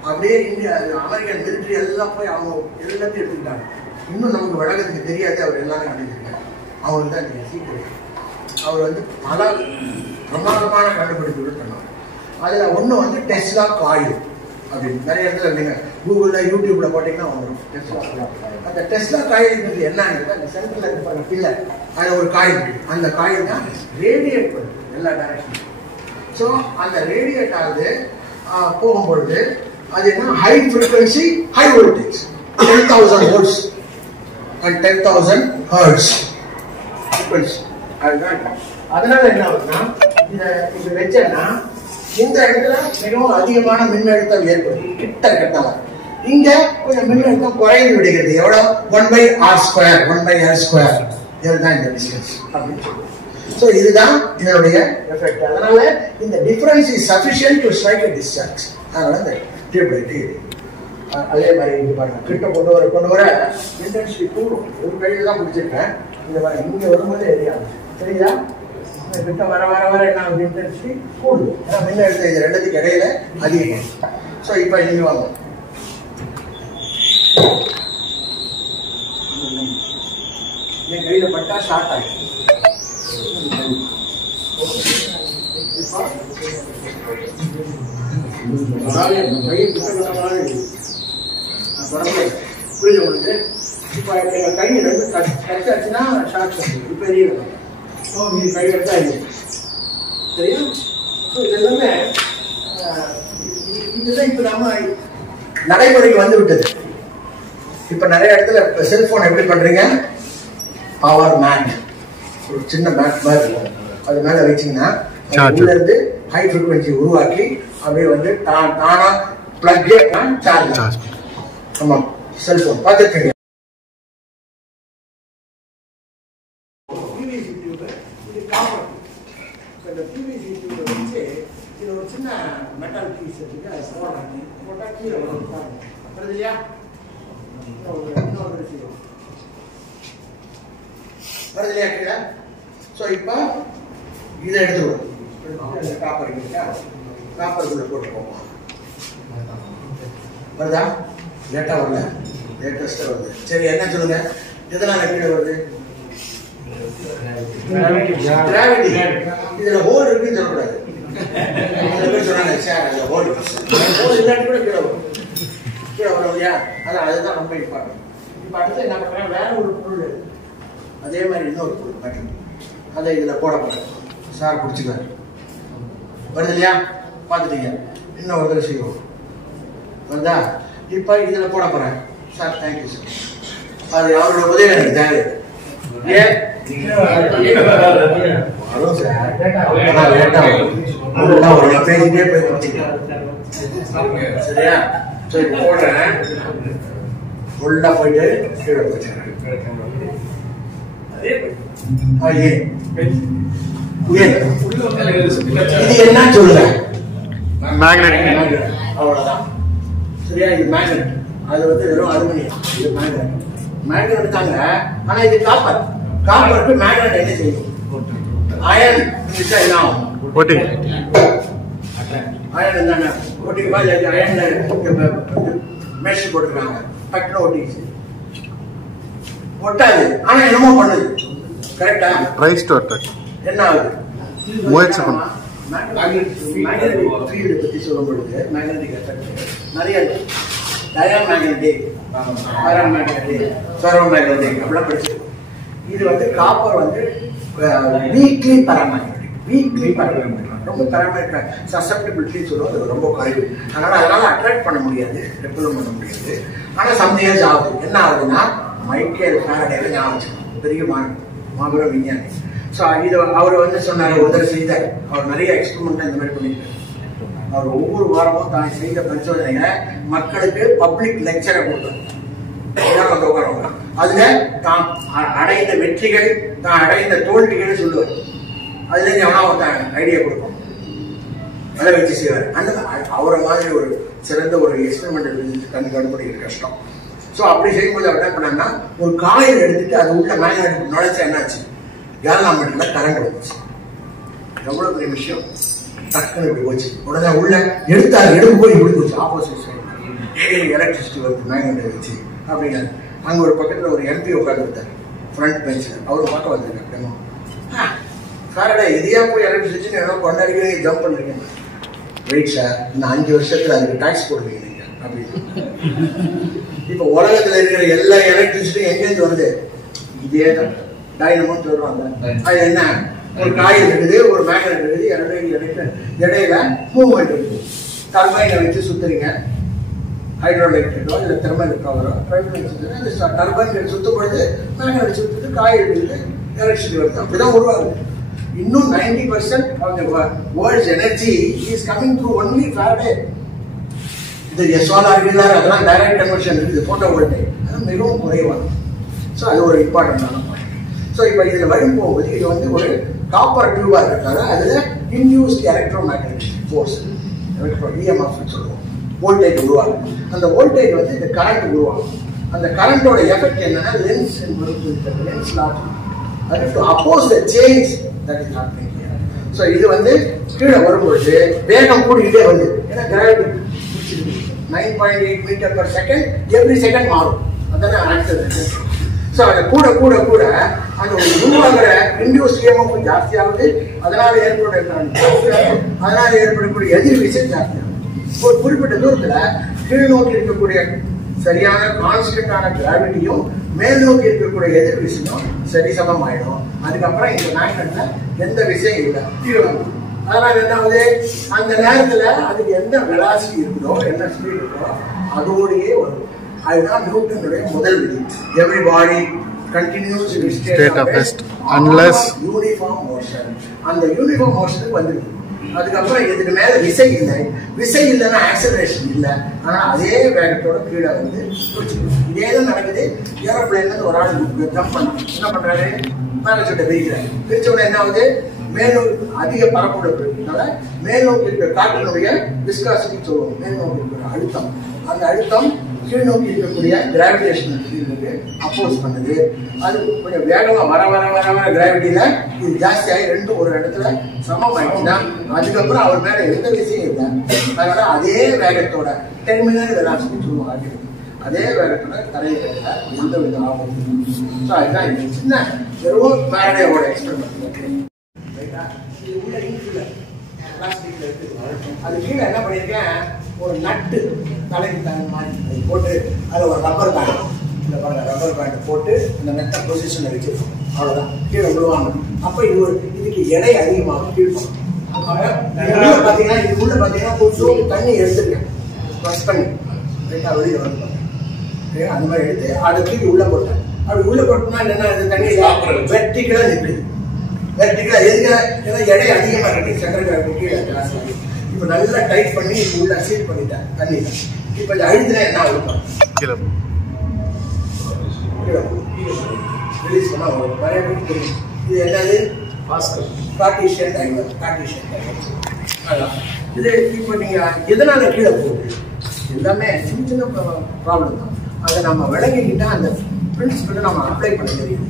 அப்படியே இந்தியா அமெரிக்கன் மிலிட்ரி எல்லாம் போய் அவங்க எல்லாத்தையும் எடுத்துக்கிட்டாங்க. இன்னும் நமக்கு வழக்கத்துக்கு தெரியாது அவர் எல்லாமே அடைஞ்சிருக்காரு. அவருக்கு தான் சீக்கிரம். அவர் வந்து பல பிரமாதமான கண்டுபிடிப்புகள் பண்ணார். அதில் ஒன்று வந்து டெஸ்லா காயில் அப்படின்னு நிறைய இடத்துல நீங்கள் கூகுளில் யூடியூப்ல போட்டிங்கன்னா வந்துடும் டெஸ்லா காயில். அந்த டெஸ்லா காயில்ங்கிறது என்னன்னு அந்த சென்டரில் இருப்பாங்க பிள்ளை, அதில் ஒரு காயில், அந்த காயில் தான் ரேடியேட் பண்ணுது எல்லா டைரக்ஷனும். ஸோ அந்த ரேடியேட் ஆகுது போகும்பொழுது அது என்ன high frequency high voltage 10,000 volts and 10,000 hertz frequency. அதுதான். அதனால என்ன ஆகுதுன்னா இது வச்சேன்னா இந்த இடத்துல மிகவும் அதிகமான மின்னழுத்தம் ஏற்படும். கிட்ட கட்டலாம். இங்க கொஞ்சம் மின்னழுத்தம் குறைந்து விடுகிறது. எவ்வளோ? 1/r², 1/r². இதுதான் இந்த டிஸ்டன்ஸ் அப்படின்னு சொல்லுவோம். ஸோ இதுதான் இதனுடைய எஃபெக்ட். அதனால இந்த difference is sufficient to strike a discharge. அதனால இந்த டியூப்லைட் அதே மாதிரி இது பாருங்க, கிட்ட கொண்டு வர இன்டென்சிட்டி கூடும். ஒரு கையில் தான் பிடிச்சிருக்கேன். இந்த மாதிரி இங்கே வரும்போது எரியாது, சரிங்களா? கிட்ட வர வர வர என்ன ஆகுது? இன்டென்சிட்டி கூடுது. ஏன்னா மின்னழுத்தம் இது ரெண்டுத்துக்கு இடையில அதிகம். ஸோ இப்போ நீங்க வாங்க, என் கையில பட்டா ஷார்ட் ஆகிடும். புரியுது உங்களுக்கு? இப்போ எங்க கை ரெண்டு டச் ஆச்சுன்னா ஷார்ட் ஆகுது. இப்போ எரியல. நீங்க கை எடுத்தா சரியா? இது எல்லாமே இதுதான் இப்ப நம்ம நடைமுறைக்கு வந்து விட்டது. இப்ப நிறைய இடத்துல செல்போன் எப்படி பண்றீங்க? பவர் மேட், ஒரு சின்ன மேட் மாதிரி இருக்கும். அது மேல வச்சீங்கன்னா உள்ள இருந்து ஹை ஃப்ரீக்வன்சி உருவாக்கி அப்படியே வந்து தானா பிளக் சார்ஜ். ஆமா, செல்போன் பார்த்துருக்கீங்க. சின்ன மெட்டல் பீஸ் போட்டா கீழே வருது இல்லையா? வருது இல்லையா கீழே? ஸோ இப்போ இதை எடுத்துருவோம். காப்பர் காப்பருக்குள்ள போட்டு போவோம். வருதா? லேட்டா வரல, லேட்டஸ்டா வருது. சரி, என்ன சொல்லுங்க, எதனால கீழே வருது? கிராவிட்டி. இதுல ஹோல் இருக்குன்னு சொல்லக்கூடாது. அதுதான் ரொம்ப இம்பார்ட்டன்ட். இப்ப அடுத்து என்ன பண்றேன், வேற ஒரு பொருள் அதே மாதிரி இன்னொரு பொருள் அதை இதுல போட போறேன். சார் பிடிச்சிக்காரு, வருது இல்லையா? பார்த்துட்டீங்க. இன்னும் ஒரு தடவை செய்வோம். வருதா? இப்ப இதுல போட போறேன். Sir thank you sir. அது அவரோட உதவி எனக்கு தேவை. ஏன் பேசிட்டே போய் சரியா? போடுறேன், உள்ள போயிட்டு கீழே போச்சுறேன். இது என்ன சொல்லுங்க? மேக்னெட். அவ்வளவுதான், சரியா? இது மேக்னெட். அது வந்து வெறும் அலுமினியம். இது மேக்னெட். மேக்னெட் தாங்க. ஆனா இது காப்பர். காப்பருக்கு மேக்னெட் என்ன செய்யும்? அயன் என்ன ஆகும்? அயன் தானே ஒட்டிக்குமா? அயன்ல மெஷ் போட்டுருக்காங்க, பட்டு ஒட்டிச்சு. ஒட்டாது, ஆனா என்னமோ பண்ணுது. கரெக்டா? என்ன ஆகுது? முயற்சி பண்ண மேக்னெட்டிக் ஃபீல்டு பத்தி சொல்லும் பொழுது மேக்னெட்டிக் எஃபெக்ட் நிறைய இருக்கு. டயமேக்னெட்டிக், பாராமேக்னெட்டிக், ஃபெரோமேக்னெட்டிக் அப்படிலாம் படிச்சிருக்கோம். இது வந்து காப்பர் வந்து வீக்லி பராமரிக்கணும். ரொம்ப பராமரிக்க சசப்டிபிலிட்டி சொல்லுவோம், அது ரொம்ப குறைவு. அதனால அட்ராக்ட் பண்ண முடியாது, ரெப்பலும் பண்ண முடியாது. ஆனால் சம்திங் ஆகுது. என்ன ஆகுதுன்னா மைக்கேல் ஃபாரடே ஞாபகம், பெரிய மாபெரும் விஞ்ஞானி. ஸோ இது அவர் வந்து சொன்னார், ஒரு தடவை செய்தார். அவர் நிறைய எக்ஸ்பெரிமெண்ட் இந்த மாதிரி பண்ணியிருக்காரு. அவர் ஒவ்வொரு வாரமும் தான் செய்த பரிசோதனைகளை மக்களுக்கு பப்ளிக் லெக்சரை கொடுத்தார். அதுல தான் அடைந்த வெற்றிகள், தான் அடைந்த தோல்விகள் சொல்லுவார். அதுல எவனா ஒருத்தன் ஐடியா கொடுக்கும், அதை வச்சு செய்வார். அந்த அவரை மாதிரி ஒரு சிறந்த ஒரு எக்ஸ்பெரிமெண்ட் கண்டுபிடிக்கிற கஷ்டம். ஸோ அப்படி செய்யும்போது அவர் என்ன பண்ணாங்கன்னா, ஒரு காயில் எடுத்துட்டு அது உள்ள மேக்னெட் நுழைச்சா என்னாச்சு, கேல்வாமீட்டர்ல கரண்ட் வந்துச்சு. எவ்வளவு பெரிய விஷயம். டக்குன்னு இப்படி போச்சு. உடனே உள்ள எடுக்கும் போய் இப்படி போச்சு, ஆப்போசிட் சைடு எலக்ட்ரிசிட்டி வருது மேக்னெட்டை வச்சு அப்படின்னாரு. அங்க ஒரு பக்கத்துல ஒரு எம்பி உட்கார்ந்து இருந்தார் ஃப்ரண்ட் பெஞ்சில். அவரு பார்க்க வந்திருக்காரு. சாரடா இதையா போய் எலக்ட்ரிசிட்டி கொண்டாடிக்கிறீங்க, ஜம்ப் பண்றீங்க. வெயிட் சார், இந்த 5 வருஷத்துல அதுக்கு டாக்ஸ் போடுவீங்க நீங்க அப்படின்னு. இப்ப உலகத்துல இருக்கிற எல்லா எலக்ட்ரிசிட்டியும் எங்கேருந்து வருது? இதே தான் டைனமோன்னு சொல்றாங்க. அது என்ன, ஒரு காயில் இருக்குது, ஒரு மேக்னெட் இருக்குது, இடையில மூவ்மெண்ட் இருக்குது. டர்பைனை வச்சு சுத்துறீங்க, ஹைட்ரோஎலக்ட்ரிக்கோ இல்லை தெர்மல் பவரோ, டர்பைன் சுத்தும் பொழுது மேக்னெட் சுத்துது, காயில் இருக்குது, எலக்ட்ரிசிட்டி வருது. அப்படிதான் உருவாகுது. இன்னும் 90% of the world's energy is coming through only Faraday. இந்த சோலார் வீலர் அதெல்லாம் டைரக்ட் கன்வர்ஷன் இருக்குது, போட்டோ வோல்டேக் அது மிகவும் குறைவானது. ஸோ அது ஒரு இம்பார்ட்டன்டான பாயிண்ட். ஸோ இப்போ இதில் வரும்போது இது வந்து ஒரு காப்பர் டியூபாக இருக்கிறதால அதில் induced electro magnetic force, electro EMF சொல்லுவோம், வோல்டேஜ் உருவாகும். அந்த வோல்டேஜ் வந்து இந்த கரண்ட் உருவாகும். அந்த கரண்டோட எஃபெக்ட் என்னன்னா லென்ஸ் லென்ஸ் லாட், அது to oppose the change that is happening here. So இது வந்து கீழே வரும்பொழுது வேகம் கூடிக்கிட்டே வருது. ஏன்னா gravity 9.8 metre per second, every second மாறும். அதானே ஆக்சலரேஷன். ஸோ அதை கூட கூட கூட அந்த ஒரு உருவாகிற இன்டியூஸ்ட் இஎம்எஃப் ஜாஸ்தி ஆகுது. அதனால ஏற்படக்கூடிய எதிர்விசை ஜாஸ்தி ஆகுது. ஒரு குறிப்பிட்ட தூரத்துல கீழ் நோக்கி இருக்கக்கூடிய சரியான கான்ஸ்டன்டான கிராவிட்டியும் மேல் நோக்கி இருக்கக்கூடிய எதிர்விசையும் சரிசமம் ஆயிடும். அதுக்கப்புறம் இந்த மேக்னெட்ல எந்த விஷயம் இல்லை, கீழே வந்து. அதனால என்ன ஆகுது, அந்த நேரத்துல அதுக்கு எந்த வெலாசிட்டி இருக்குதோ, என்ன ஸ்பீட் இருக்கோ அதோடையே வரும். அதுதான் நியூட்டனுடைய முதல் விதி. Every body continues in state of rest unless uniform motion. அந்த யூனிஃபார்ம் மோஷனுக்கு வந்துருக்கு. அதுக்கப்புறம் இதுக்கு மேல விசை இல்லை, விசை இல்லைன்னா ஆக்சலரேஷன் இல்லை. ஆனா அதே வேகத்தோட கீழே வந்து இதே தான் நடக்குது. ஏரோப்ளேன்ல இருந்து ஒரு ஆள் ஜம்ப் பண்ண என்ன பண்றாரு, பேராசூட்டை பிரிக்கிறாரு. பிரிச்ச உடனே என்ன ஆகுது, மேலும் அதிக பரப்புடனால மேல் நோக்கி இருக்கிற காற்றினுடைய விஸ்காசிட்டி சொல்லுவோம், மேல் நோக்கி இருக்கிற அழுத்தம், அந்த அழுத்தம் கீழ் நோக்கி இருக்கக்கூடிய கிராவிடேஷனல் ஃபீல்டுக்கு அப்போஸ் பண்ணுது. அது கொஞ்சம் வேகமா வர வர வர வர கிராவிட்டியில இது ஜாஸ்தியாகி ரெண்டும் ஒரு இடத்துல சமம் ஆயிடுச்சுன்னா அதுக்கப்புறம் அவர் மேல எந்த விஷயம் இல்லை. அதனால அதே வேகத்தோட டெர்மினல் வெலாசிட்டி சொல்லுவாங்க, அதே வேகத்தோட தரையில எந்த வித ஆகும். ஸோ அதுதான் இது சின்ன வெறும் ஃபாரடேவோட எக்ஸ்பெரிமெண்ட். இது உள்ள இன்சுலர் பிளாஸ்டிக்ல இருக்கு. அது கீழே என்ன பண்ணிருக்கேன், ஒரு நட்டு தலைக்கு தகுந்த மாதிரி போட்டு அதில் ஒரு ரப்பர் பேண்ட், இந்த ரப்பர் பேண்டை போட்டு இந்த நெட்டை பொசிஷனை வச்சிருக்கோம். அவ்வளோதான், கீழே விழுவாங்க. அப்போ இது ஒரு இதுக்கு எடை அதிகமாக கீழ்ப்போம். பார்த்தீங்கன்னா இதுக்குள்ள பார்த்தீங்கன்னா கொஞ்சம் தண்ணி எடுத்துருக்கேன், ப்ரெஸ் பண்ணி ரைட்டாக வெளியில் வந்து அந்த மாதிரி எடுத்து அதை தூக்கி உள்ள போட்டேன். அப்படி உள்ள போட்டோம்னா என்னன்னா இந்த தண்ணி வெர்டிகலாக நிற்குது. வெர்டிகலா எதுக்கு, ஏன்னா எடை அதிகமாக இருக்கு சென்ட்ரல் கிராவிட்டி கீழே ஜாஸ்தி. இப்போ நல்லா டைட் பண்ணி இப்போ உள்ள சீல் பண்ணிட்டேன் தண்ணி. இப்போ இந்த அழுத்தினா என்ன ஆகும், ரிலீஸ் பண்ணா நிறைய பேருக்கு தெரியும். இது என்னது, கார்ட்டீசியன் டைமர். அதான் இது. இப்போ நீங்க எதனால கீழே போகுது, எல்லாமே சின்ன சின்ன ப்ராப்ளம் தான். அதை நம்ம விளங்கிக்கிட்டா அந்த பிரின்சிபலை நம்ம அப்ளை பண்ண தெரியுது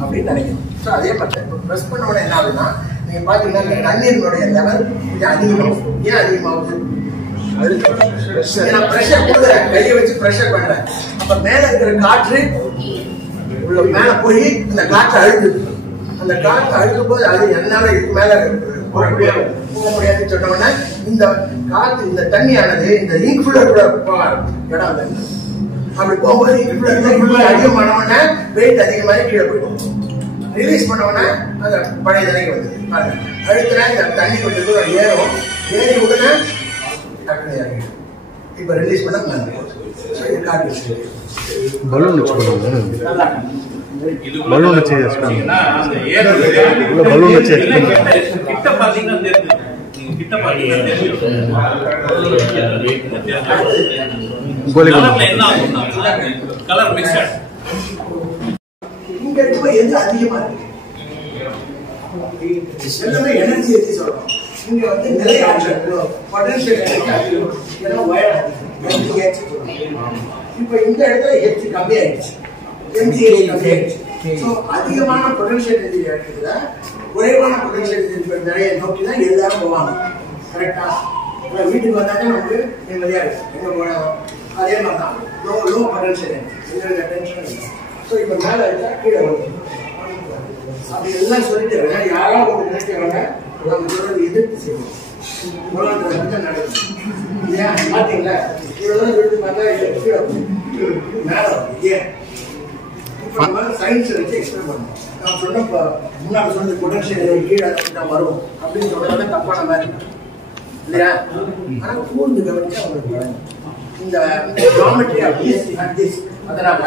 அப்படின்னு நினைக்கிறோம். ஸோ அதே மாதிரி இப்போ ப்ரெஸ் பண்ண உடனே என்ன ஆகுதுன்னா, நீங்கள் பார்த்தீங்கன்னா தண்ணீரினுடைய லெவல் கொஞ்சம் அதிகமாகும். ஏன் அதிகமாகுது, நான் ப்ரெஷர் கொடுக்குறேன், கையை வச்சு ப்ரெஷர் பண்ணுறேன். அப்போ மேலே இருக்கிற காற்று உள்ள மேலே போய் இந்த காற்றை அழுத்துது. அந்த காற்று அழுத்தும் போது அது என்னால இதுக்கு மேலே போக முடியாதுன்னு சொன்ன உடனே இந்த காற்று இந்த தண்ணியானது இந்த இன்ஃபுல்லர் கூட இடம் அப்படி போகும்போது அதிகமான வெயிட் அதிகமாக கீழே போயிடும். ரிலீஸ் பண்ண உடனே அந்த பழைய நிலைக்கு வந்து அழுத்தினா இந்த தண்ணி கொஞ்சம் தூரம் ஏறும், ஏறி உடனே டக்குனு இறங்கிடும். இப்போ ரிலீஸ் பண்ண இது காட்டு பலூன் வச்சு பண்ணுவாங்க. பலூன் வச்சு பலூன் வச்சு கிட்ட பாத்தீங்கன்னா கலர் மிக்சர் இங்க இருக்க எது அதிகமா இருக்கு எல்லாமே எனர்ஜி ஏற்றி சொல்றோம். இங்க வந்து நிறைய பொட்டன்ஷியல் இப்ப இந்த இடத்துல ஹெச் கம்மி ஆயிடுச்சு, எம்ஜிஹெச் கம்மி ஆயிடுச்சு. அதிகமான பொட்டன்ஷியல் எனர்ஜி இடத்துல குறைவான பொட்டன்ஷியல் எனர்ஜி நிறைய நோக்கி தான் எல்லாரும் போவாங்க. கரெக்டா? வீட்டுக்கு வந்தாக்க நமக்கு நிம்மதியா இருக்கு, எங்க போனாலும் அதே மாதிரி தான் லோ பொட்டன்ஷியல் எனர்ஜி டென்ஷன் இல்லை. ஸோ இப்போ மேலே வச்சா கீழே வந்து அப்படி எல்லாம் சொல்லிட்டு யாராவது ஒரு நினைக்கிறவங்க நம்ம சொல்றது எதிர்த்து செய்யணும். உலகத்தில் நடக்கும் இல்லையா? பார்த்தீங்களா? இவ்வளோ எடுத்து பார்த்தா கீழே மேலே வரும். ஏன் இப்போ நம்ம சயின்ஸை வச்சு எக்ஸ்பிளைன் பண்ணணும். நான் சொன்ன முன்னாடி சொன்னது பொட்டன்ஷியல் கீழே தான் வரும் அப்படின்னு சொல்றதுனால தப்பான மாதிரி இல்லையா? ஆனால் கூர்ந்து கவனிச்சு அவங்களுக்கு இந்த ஜியோமெட்ரி அப்படி அதனால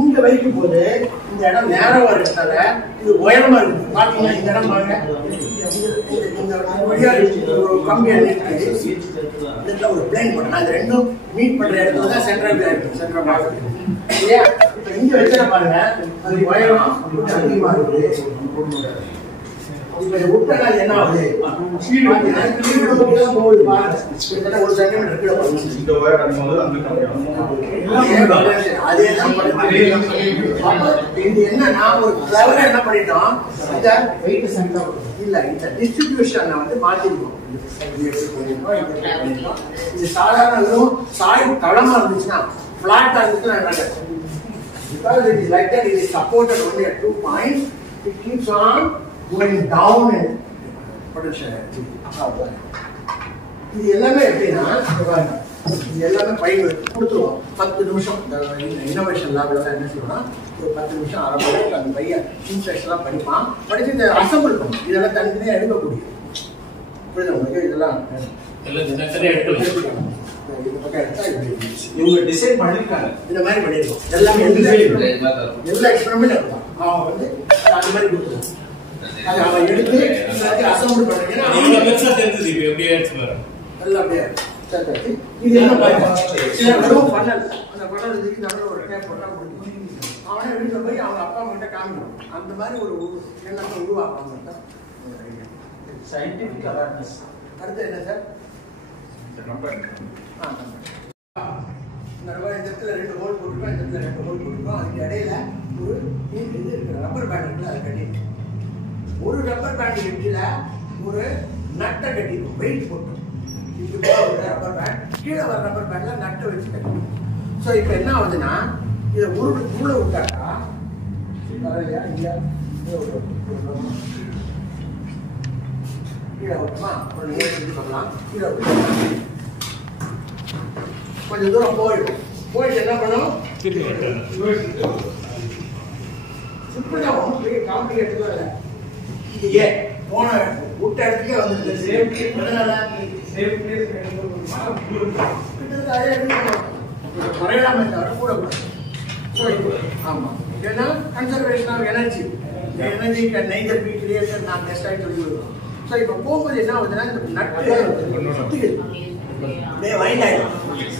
இங்க வைக்கும் போது இந்த இடம் நேரமா இருக்கிறதால இது உயரமா இருக்கு. பாத்தீங்கன்னா இந்த இடம் பாருங்க, இந்த வழியா ஒரு கம்பியா இருக்கு, ஒரு பிளைன் பண்ண அது ரெண்டும் மீட் பண்ற இடத்துல தான் சென்ட்ரல் இருக்கு, சென்ட்ரல் பாக்ஸ் இல்லையா? இப்ப இங்க வச்சத பாருங்க, அது உயரம் அதிகமா இருக்கு. இப்ப விட்டா என்ன ஆகுது? ஒரு சென்டிமீட்டர் கீழே என்னன்னா ஒரு கிளவரா என்ன பண்ணிட்டோம், இல்ல இந்த டிஸ்ட்ரிபியூஷன் வந்து மாத்திருக்கோம். இது சாதாரண சாய் தளமா இருந்துச்சுன்னா பிளாட்டா இருந்துச்சுன்னா because it is like that, it is supported only at 2 points, it keeps on going down in potential energy. இது எல்லாமே எப்படின்னா இது எல்லாமே பயிர் கொடுத்துருவோம். 10 நிமிஷம் இன்னோவேஷன் லேப்ல என்ன செய்வோம், ஒரு 10 நிமிஷம் அரை மணி நேரம் அந்த பையன் இன்ஸ்ட்ரக்ஷன்லாம் படிப்பான், படிச்சு இதை அசம்பிள் பண்ணும். இதெல்லாம் தனித்தனியாக எடுக்கக்கூடிய புரியுது உங்களுக்கு? இதெல்லாம் இவங்க டிசைன் பண்ணிருக்காங்க, இந்த மாதிரி பண்ணிருக்கோம். எல்லாமே எல்லா எக்ஸ்பெரிமெண்ட் இருக்கும். அவன் வந்து அந்த மாதிரி கொடுத்துருவோம். அது அவன் எடுத்து அசம்பிள் பண்றீங்கன்னா எல்லாம் அப்படியே இது என்ன பண்ணல் அந்த படம் இதுக்கு ஒரு டேப் போட்டா கொடுக்கும். அவனே வீட்டில் போய் அவங்க அப்பா கிட்ட காமிக்கணும். அந்த மாதிரி ஒரு எண்ணத்தை உருவாக்கலாம். Scientific awareness. அடுத்து என்ன சார்? இந்த இடத்துல 2 ஹோல் போட்டுருக்கோம், இந்த இடத்துல 2 ஹோல் போட்டுருக்கோம். அதுக்கு இடையில ஒரு இது இருக்கு, ரப்பர் பேண்ட் இருக்குல்ல, அதை கட்டி ஒரு ரப்பர் பேண்ட் கீழ ஒரு நட்டை கட்டிடும், வெயிட் போட்டு ரப்பர் பேண்ட் கீழே வர ரப்பர் பேண்ட்ல நட்டை வச்சு கட்டிடும். ஸோ இப்போ என்ன ஆகுதுன்னா இதை உள்ள விட்டாக்கா இல்லையா, இல்லையா கீழே விட்டுமா ஒரு நேரம் பண்ணலாம். கீழே விட்டு கொஞ்சம் தூரம் போயிடும். போயிட்டு என்ன பண்ணும், சிம்பிளா பெரிய காம்ப்ளிகேட்டடா இல்லை. இது ஏன் போன விட்ட இடத்துக்கே வந்து மறையாம தவிர கூட ஆமா. ஏன்னா conservation of energy, energy can neither be created நான் நெக்ஸ்ட் டைம் சொல்லி கொடுக்குறோம். ஸோ இப்போ போகும்போது என்ன ஆகுதுன்னா இந்த நட்டு சுத்திகள் அப்படியே வைண்ட் ஆயிடும்.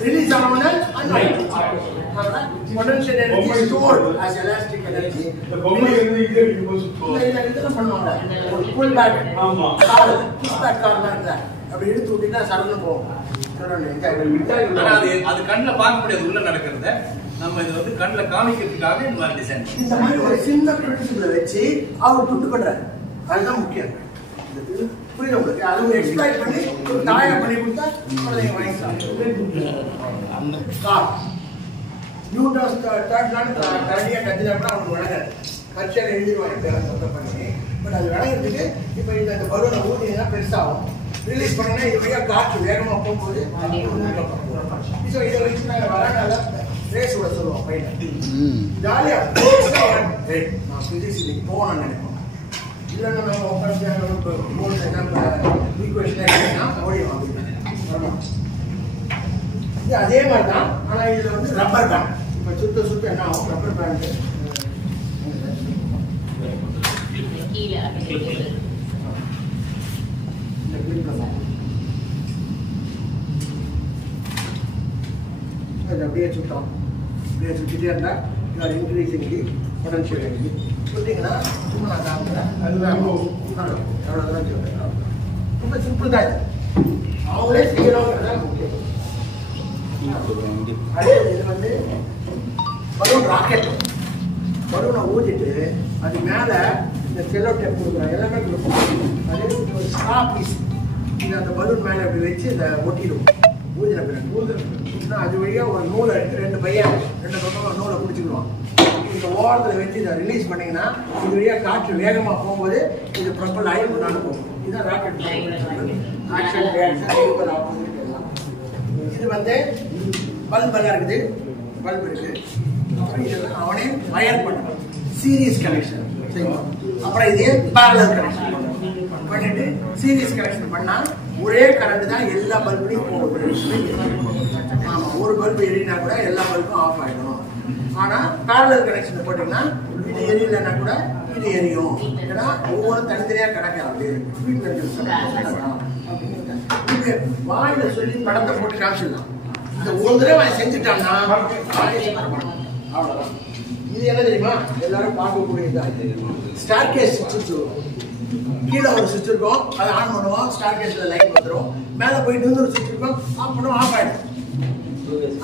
ரிலீஸ் ஆனோம்னா unwind. Potential energy stored as elastic energy. இதெல்லாம் பண்ணுவாங்க. ஒரு புல் பேக், ஆமா, கார் புஷ் பேக் கார்லாம் இருக்குல்ல, அப்படி எடுத்து விட்டீங்கன்னா சரண்டு போகும். அது கண்ணில் பார்க்க முடியாது உள்ள நடக்கிறத. நம்ம இது வந்து கண்ணில் காமிக்கிறதுக்காக இந்த மாதிரி டிசைன், இந்த மாதிரி ஒரு சின்ன பிரின்சிபிளை வச்சு அவர் துட்டு பண்றாரு. அதுதான் முக்கியம். புரியுது உங்களுக்கு? அது ஒரு எக்ஸ்பிளைன் பண்ணி ஒரு தாயை பண்ணி கொடுத்தா குழந்தைங்க வாங்கிக்கலாம். நியூட்டன்ஸ் தேர்ட் லான் கரடியா கத்தினா அவனுக்கு வழங்காது. கட்சியில் எழுதிடுவாங்க சொந்தம் பண்ணி. பட் அது வழங்குறதுக்கு இப்போ இந்த பலூனை ஊட்டினா பெருசாகும். ரிலீஸ் பண்ணனா இது வழியாக காற்று வேகமாக போகும்போது ஸோ இதை வச்சு நாங்கள் வராண்டால ரேஸ் விட சொல்லுவோம் பையன் ஜாலியா நான் பிசிக்ஸ் இன்னைக்கு போகணும்னு நினைப்போம். இல்லைன்னா நம்ம உட்காந்து நம்ம ஈக்குவேஷன் ஓடி வாங்க. இது அதே மாதிரி தான். ஆனால் இதில் வந்து ரப்பர் பேண்ட். இப்போ சுத்த சுத்த என்ன ஆகும்? ரப்பர் பேண்ட் அப்படியே சுத்தம். அப்படியே சுற்றிட்டே இருந்தால் இது இன்க்ரீஸிங்லி பொட்டன்ஷியல் எனர்ஜி சுட்டிங்கன்னா சும்மா நான் காமிக்கிறேன். அதுதான் எவ்வளோ தூரம் சொல்கிறேன். ரொம்ப சிம்பிள் தான். அவங்களே செய்யறவங்க முக்கியம். அடுத்தது இது வந்து பலூன் ராக்கெட். பலூனை ஊதிட்டு அது மேலே இந்த செல்லோ டேப் கொடுக்குறாங்க, எல்லாமே கொடுப்போம். அதே ஒரு ஸ்ட்ரா பீஸ் இது அந்த பலூன் மேலே அப்படி வச்சு இதை ஒட்டிடும். ஊதின பிறகு அது வழியாக ஒரு நூலை எடுத்து ரெண்டு பக்கம் ஒரு நூலை பிடிச்சிக்கிடுவோம். இந்த ஓரத்தில் வச்சு இதை ரிலீஸ் பண்ணிங்கன்னா இது வழியாக காற்று வேகமாக போகும்போது இது ப்ரப்பல் ஆகி முன்னாடி போகும். இதுதான் ராக்கெட். ஆக்ஷன் ரியாக்ஷன் இது வந்து பல்பெல்லாம் இருக்குது. பல்ப் இருக்குது. அப்புறம் இதெல்லாம் அவனே வயர் பண்ணுவான். சீரியஸ் கனெக்ஷன் செய்வான். அப்புறம் இதே பேரலல் கனெக்ஷன் பண்ணிட்டு சீரியஸ் கனெக்ஷன் பண்ணால் ஒரே கரண்ட் தான் எல்லா பல்புலையும் போகுது. ஆமாம், ஒரு பல்பு எரியினா கூட எல்லா பல்பும் ஆஃப் ஆகிடும். ஆனால் பேரலல் கனெக்ஷன் போட்டிங்கன்னா இது எரியலைன்னா கூட இது எரியும். ஏன்னா ஒவ்வொரு தனித்தனியாக கணக்காகுது. வீட்டில் இருக்கிற வாயில சொல்லி படத்தை போட்டு காமிச்சிடலாம். இந்த ஒரு தடவை செஞ்சுட்டாங்கன்னா அவ்வளோதான். இது என்ன தெரியுமா? எல்லாரும் பார்க்கக்கூடியது ஸ்டார்கேஸ் சுவிட்ச். கீழே ஒரு சுவிட்ச் இருக்கும், அதை ஆன் பண்ணுவோம், ஸ்டார்கேஸ்ல லைட் வந்துடும். மேலே போயிட்டு வந்து ஒரு சுவிட்ச் இருக்கும், ஆஃப் பண்ணுவோம், ஆஃப் ஆகிடும்.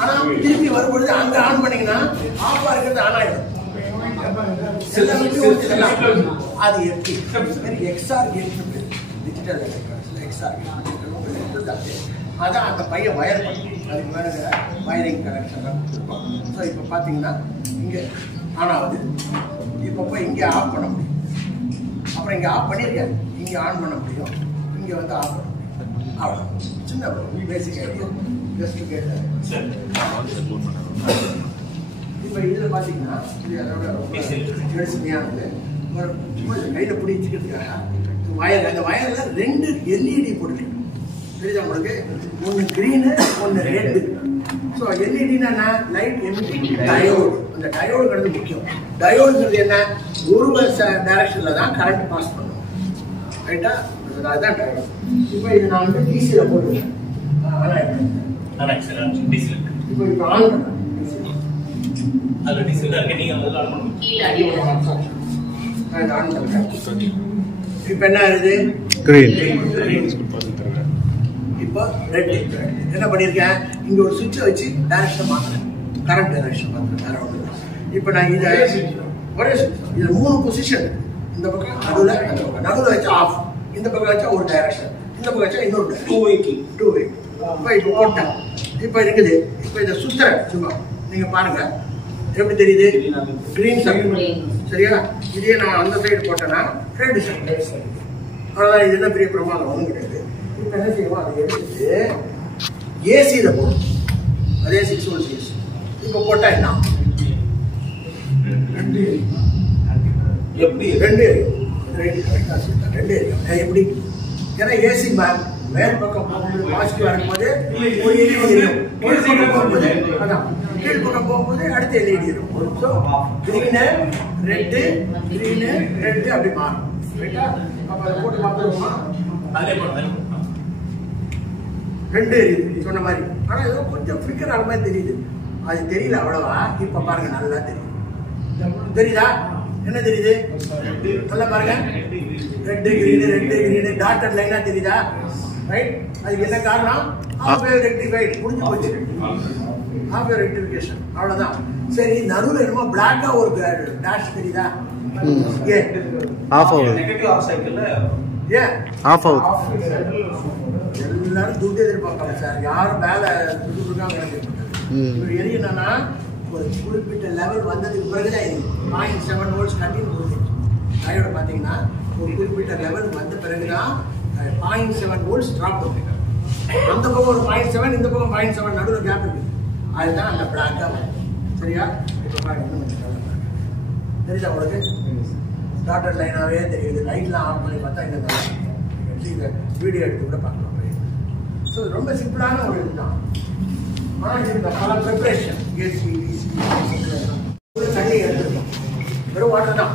ஆனால் திருப்பி வரும்பொழுது அங்கே ஆன் பண்ணீங்கன்னா ஆஃபாக இருக்கிறது ஆன் ஆகிடும். அது எப்படி? எக்ஸ்ஆர் கேட் டிஜிட்டல் எக்ஸ்ஆர் அதான் அந்த பையன் வயர் பண்ணி அதுக்கு மேலே வயரிங் கனெக்ஷன் கொடுப்பாங்க. ஸோ இப்போ பார்த்தீங்கன்னா இங்கே ஆன் ஆகுது. இப்போ போய் இங்கே ஆஃப் பண்ண முடியும். அப்புறம் இங்கே ஆஃப் பண்ணியிருக்கேன், இங்கே ஆன் பண்ண முடியும், இங்கே வந்து ஆஃப் பண்ண முடியும். அவ்வளோ சின்ன பேசிக் ஐடியா ஜஸ்ட் கேட்டேன். இப்போ இதில் பார்த்தீங்கன்னா இது அதோட ரொம்ப எளிமையானது. ஒரு கையில் பிடிச்சிக்கிறதுக்காக வயர், அந்த வயரில் 2 LED போட்டுருக்கு. தெரியுதா உங்களுக்கு? ஒன்று கிரீனு, ஒன்று ரெட்டு. ஸோ எல்இடினா லைட் எமிட்டிங் டயோடு. அந்த டயோடுங்கிறது முக்கியம். டயோடுங்கிறது என்ன? ஒரு டைரக்ஷனில் தான் கரண்ட் பாஸ் பண்ணும். ரைட்டா? அதுதான் டயோடு. இப்போ இது நான் வந்து டிசியில் போட்டுருக்கேன். இப்போ இப்போ ஆன் பண்ணேன். அது டிசில் தான் இருக்கு. நீங்கள் முதல்ல ஆன் பண்ணுங்க. நான் ஆன் பண்ணுறேன். இப்போ என்ன ஆகுது? இப்போ ரெட். என்ன பண்ணியிருக்கேன்? இங்கே ஒரு சுவிட்சை வச்சு டைரக்ஷன் மாற்றுறேன், கரண்ட் டைரக்ஷன் மாற்றுறேன். வேற ஒன்று. இப்போ நான் இதை ஒரே இதில் 3 பொசிஷன். இந்த பக்கம் நடுவில், அந்த பக்கம் நடுவில் வச்சா ஆஃப், இந்த பக்கம் வச்சா ஒரு டைரக்ஷன், இந்த பக்கம் வச்சா இன்னொரு டூ வே. இப்போ போட்டேன். இப்போ இருக்குது. இப்போ இதை சுற்றுறேன். சும்மா நீங்கள் பாருங்க எப்படி தெரியுது? Green circle. சரியா? இதே நான் அந்த சைடு போட்டேன்னா ரெட் சர்க்கிள். அவ்வளோதான். இது என்ன பெரிய பிரமாதம் ஒன்றும் கிடையாது. இப்போ என்ன செய்வோம்? அதை எடுத்துட்டு ஏசியில் போடும். அதே 6 volts ஏசி. இப்போ போட்டால் என்ன? எப்படி? 2 எப்படி? ஏன்னா ஏசி மேல் பக்கம் போகும்போது பாசிட்டிவாக இருக்கும்போது ஒரு எல்இடி இருக்கும். கீழ் பக்கம் போகும்போது அதான் கீழ் பக்கம் போகும்போது அடுத்த எல்இடி இருக்கும். So green red, green red அப்படி மாறும். ரைட்டா? அப்போ அதை போட்டு பார்த்துருவோமா? அதே போல 2 இருக்குது சொன்ன மாதிரி. ஆனால் ஏதோ கொஞ்சம் ஃபிக்கர் ஆன மாதிரி தெரியுது. அது தெரியல அவ்வளவா. இப்போ பாருங்க, நல்லா தெரியுது. தெரியுதா? என்ன தெரியுது? நல்லா பாருங்க. ரெட்டு கிரீனு டாட்டட் லைனா தெரியுதா? ரைட். அதுக்கு என்ன காரணம்? half wave rectified. முடிஞ்சு போச்சு. half wave rectification. அவ்வளவுதான். சரி, நடுவில் என்னமோ பிளாக்கா ஒரு டாஷ் தெரியுதா? ஏன் ஆஃப் ஆகுது? நெகட்டிவ் ஆஃப் சைக்கிள்ல ஏன் ஆஃப் ஆகுது? எல்லாரும் துட்டு எதிர்பார்ப்பாங்க சார். யாரும் மேல துட்டு கொடுக்காம எரியணும்னா ஒரு குறிப்பிட்ட லெவல் வந்ததுக்கு பிறகுதான் எரியும். 0.7 volts கண்டினியூ கொடுக்கும். டயோட பார்த்தீங்கன்னா ஒரு குறிப்பிட்ட லெவல் வந்த பிறகுதான் 0.7 volts ட்ராப் பண்ணுங்க. அந்த பக்கம் ஒரு 0.7, இந்த பக்கம் 0.7 நடுவில் கேப் இருக்கு. அதுதான் அந்த பிளாக்காக வரும். சரியா? இப்போ பாருங்க, தெரியுதா உங்களுக்கு? டாட்டர் லைனாகவே தெரியுது. லைட்லாம் ஆஃப் பண்ணி பார்த்தா இந்த வீடியோ எடுத்து கூட பார்க்கலாம். ஸோ ரொம்ப சிம்பிளான ஒரு இதுதான். ஆனால் இந்த பல ப்ரிப்ரேஷன் தண்ணி எடுத்துருக்கோம், வெறும் வாட்டர் தான்,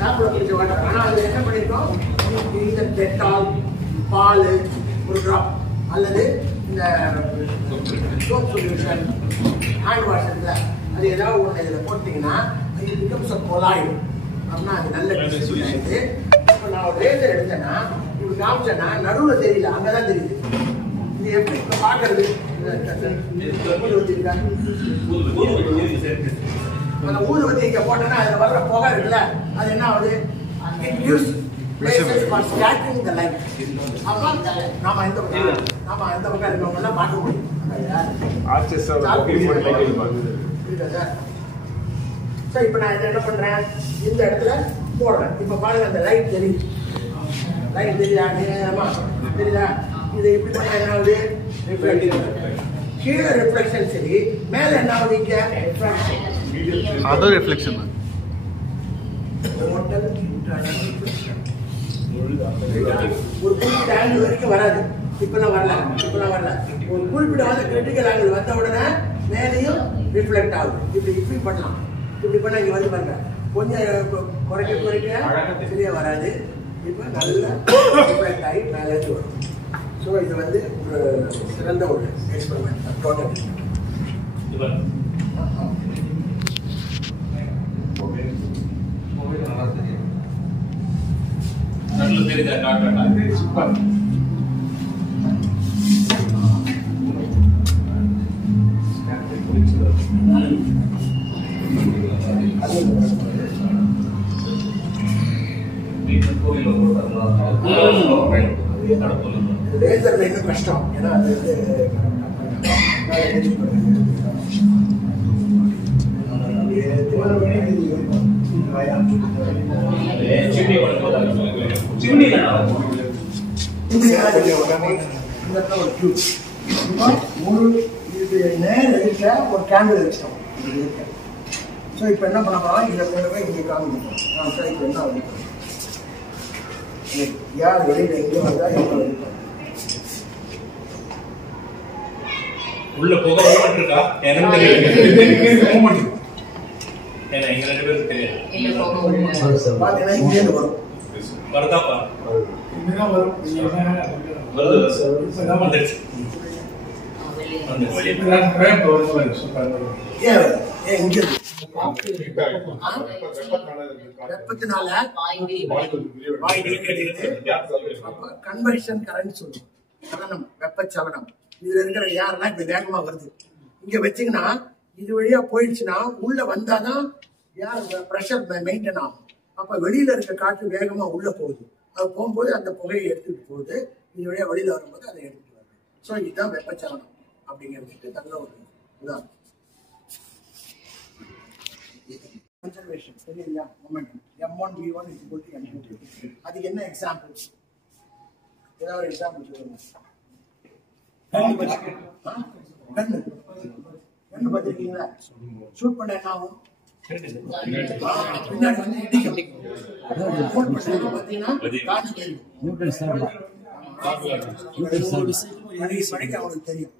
சாப்பிட பிடிச்ச வாட்டர். ஆனால் அதில் என்ன பண்ணியிருக்கோம், இந்த டெட்டால், பால் ஒரு ட்ராப் அல்லது இந்த சோப் சொல்யூஷன், ஹேண்ட் வாஷ் இருக்குல்ல, அது ஏதாவது ஒன்று இதில் போட்டிங்கன்னா இது பிகம்ஸ் கொலாய்டு அப்படின்னா அது நல்ல டிஸ்ட்ரிபியூட் ஆகிடுது. இப்போ நான் ஒரு ரேசர் எடுத்தேன்னா இப்படி காமிச்சேன்னா நடுவில் தெரியல, அங்கே தான் தெரியுது. இது எப்படி இப்போ பார்க்கறது? ஊதுவத்திருக்கா, அந்த ஊதுவத்தி இங்கே போட்டோன்னா அதில் வர்ற புகை இருக்குல்ல, அது என்ன ஆகுது? It gives places for scattering the light. அப்போ நாம இந்த பக்கம் இருக்கவங்கெல்லாம் பார்க்க முடியும். ஸோ இப்போ நான் இதை என்ன பண்ணுறேன், இந்த இடத்துல போடுறேன். இப்போ பாருங்க, அந்த லைட் தெரியுது, லைட் தெரியுதா? நேரமா தெரியுதா? இது எப்படி பண்ணா என்ன ஆகுது? ரிஃப்ளெக்ஷன். கீழே ரிஃப்ளெக்ஷன் சரி, மேலே என்ன ஆகுது? இங்கே அதுவும் ரிஃப்ளெக்ஷன் தான். Total internal reflection. ஒரு குறிப்பிட்ட ஆங்கிள் வரைக்கும் வராது. இப்பெல்லாம் வரல. ஒரு குறிப்பிட்ட வந்து கிரிட்டிக்கல் ஆங்கிள் வந்த உடனே மேலேயும் ரிஃப்ளெக்ட் ஆகுது. இப்படி பண்ணலாம். இப்படி பண்ணா இங்கே வந்து பாருங்க, கொஞ்சம் குறைக்க சரியா வராது. இப்போ நல்லா ரிஃப்ளெக்ட் ஆகி மேலே வரும். ஸோ இது வந்து ஒரு சிறந்த ஒரு எக்ஸ்பெரிமெண்ட் டோட்டல். சூப்பர். லேசர்ல இன்னும் கஷ்டம், ஏன்னா அது நேரம் இருக்க ஒரு கேண்டில் வச்சிட்டோம். ஸோ இப்போ என்ன பண்ண போறோம், இதை கொண்டு போய் இங்கே காமிக்கணும். சார் இப்போ என்ன வருது, யார் வெளியில் எங்கேயும் வந்தா எங்கே வருது உள்ள போக மூமெண்ட் இருக்கா? எனக்கு தெரியாது. மூமெண்ட் ஏன்னா எங்க ரெண்டு பேருக்கு தெரியாது. பார்த்தீங்கன்னா இங்கேருந்து வரும். வருதாப்பா? இன்னும் வரும். வருது. வந்துருச்சு. வெப்பத்தினால கன்வெக்ஷன் கரண்ட் சொல்லுவோம். சலனம், வெப்பச்சலனம். இதுல இருக்கிற யாருன்னா இப்ப வேகமா வருது, இங்க வச்சீங்கன்னா இது வழியா போயிடுச்சுன்னா உள்ள வந்தாதான் யார் பிரஷர் மெயின்டைன் ஆகும். அப்ப வெளியில இருக்க காற்று வேகமா உள்ள போகுது. அது போகும்போது அந்த புகையை எடுத்துட்டு போகுது, இது வழியா வெளியில வரும்போது அதை எடுத்துட்டு வருது. ஸோ இதுதான் வெப்பச்சலனம் அப்படிங்கிறதுக்கு நல்ல ஒரு உதாரணம். கன்சர்வேஷன் சரியா? Momentum m1 v1 = m2. அதுக்கு என்ன எக்ஸாம்பிள்? ஏதாவது ஒரு எக்ஸாம்பிள் சொல்லுங்க. கண்ணு பார்த்துருக்கீங்களா? ஷூட் பண்ண என்ன ஆகும்? பின்னாடி வந்து இடிக்கும். பார்த்தீங்கன்னா காற்று தெரியும். அவனுக்கு தெரியும்.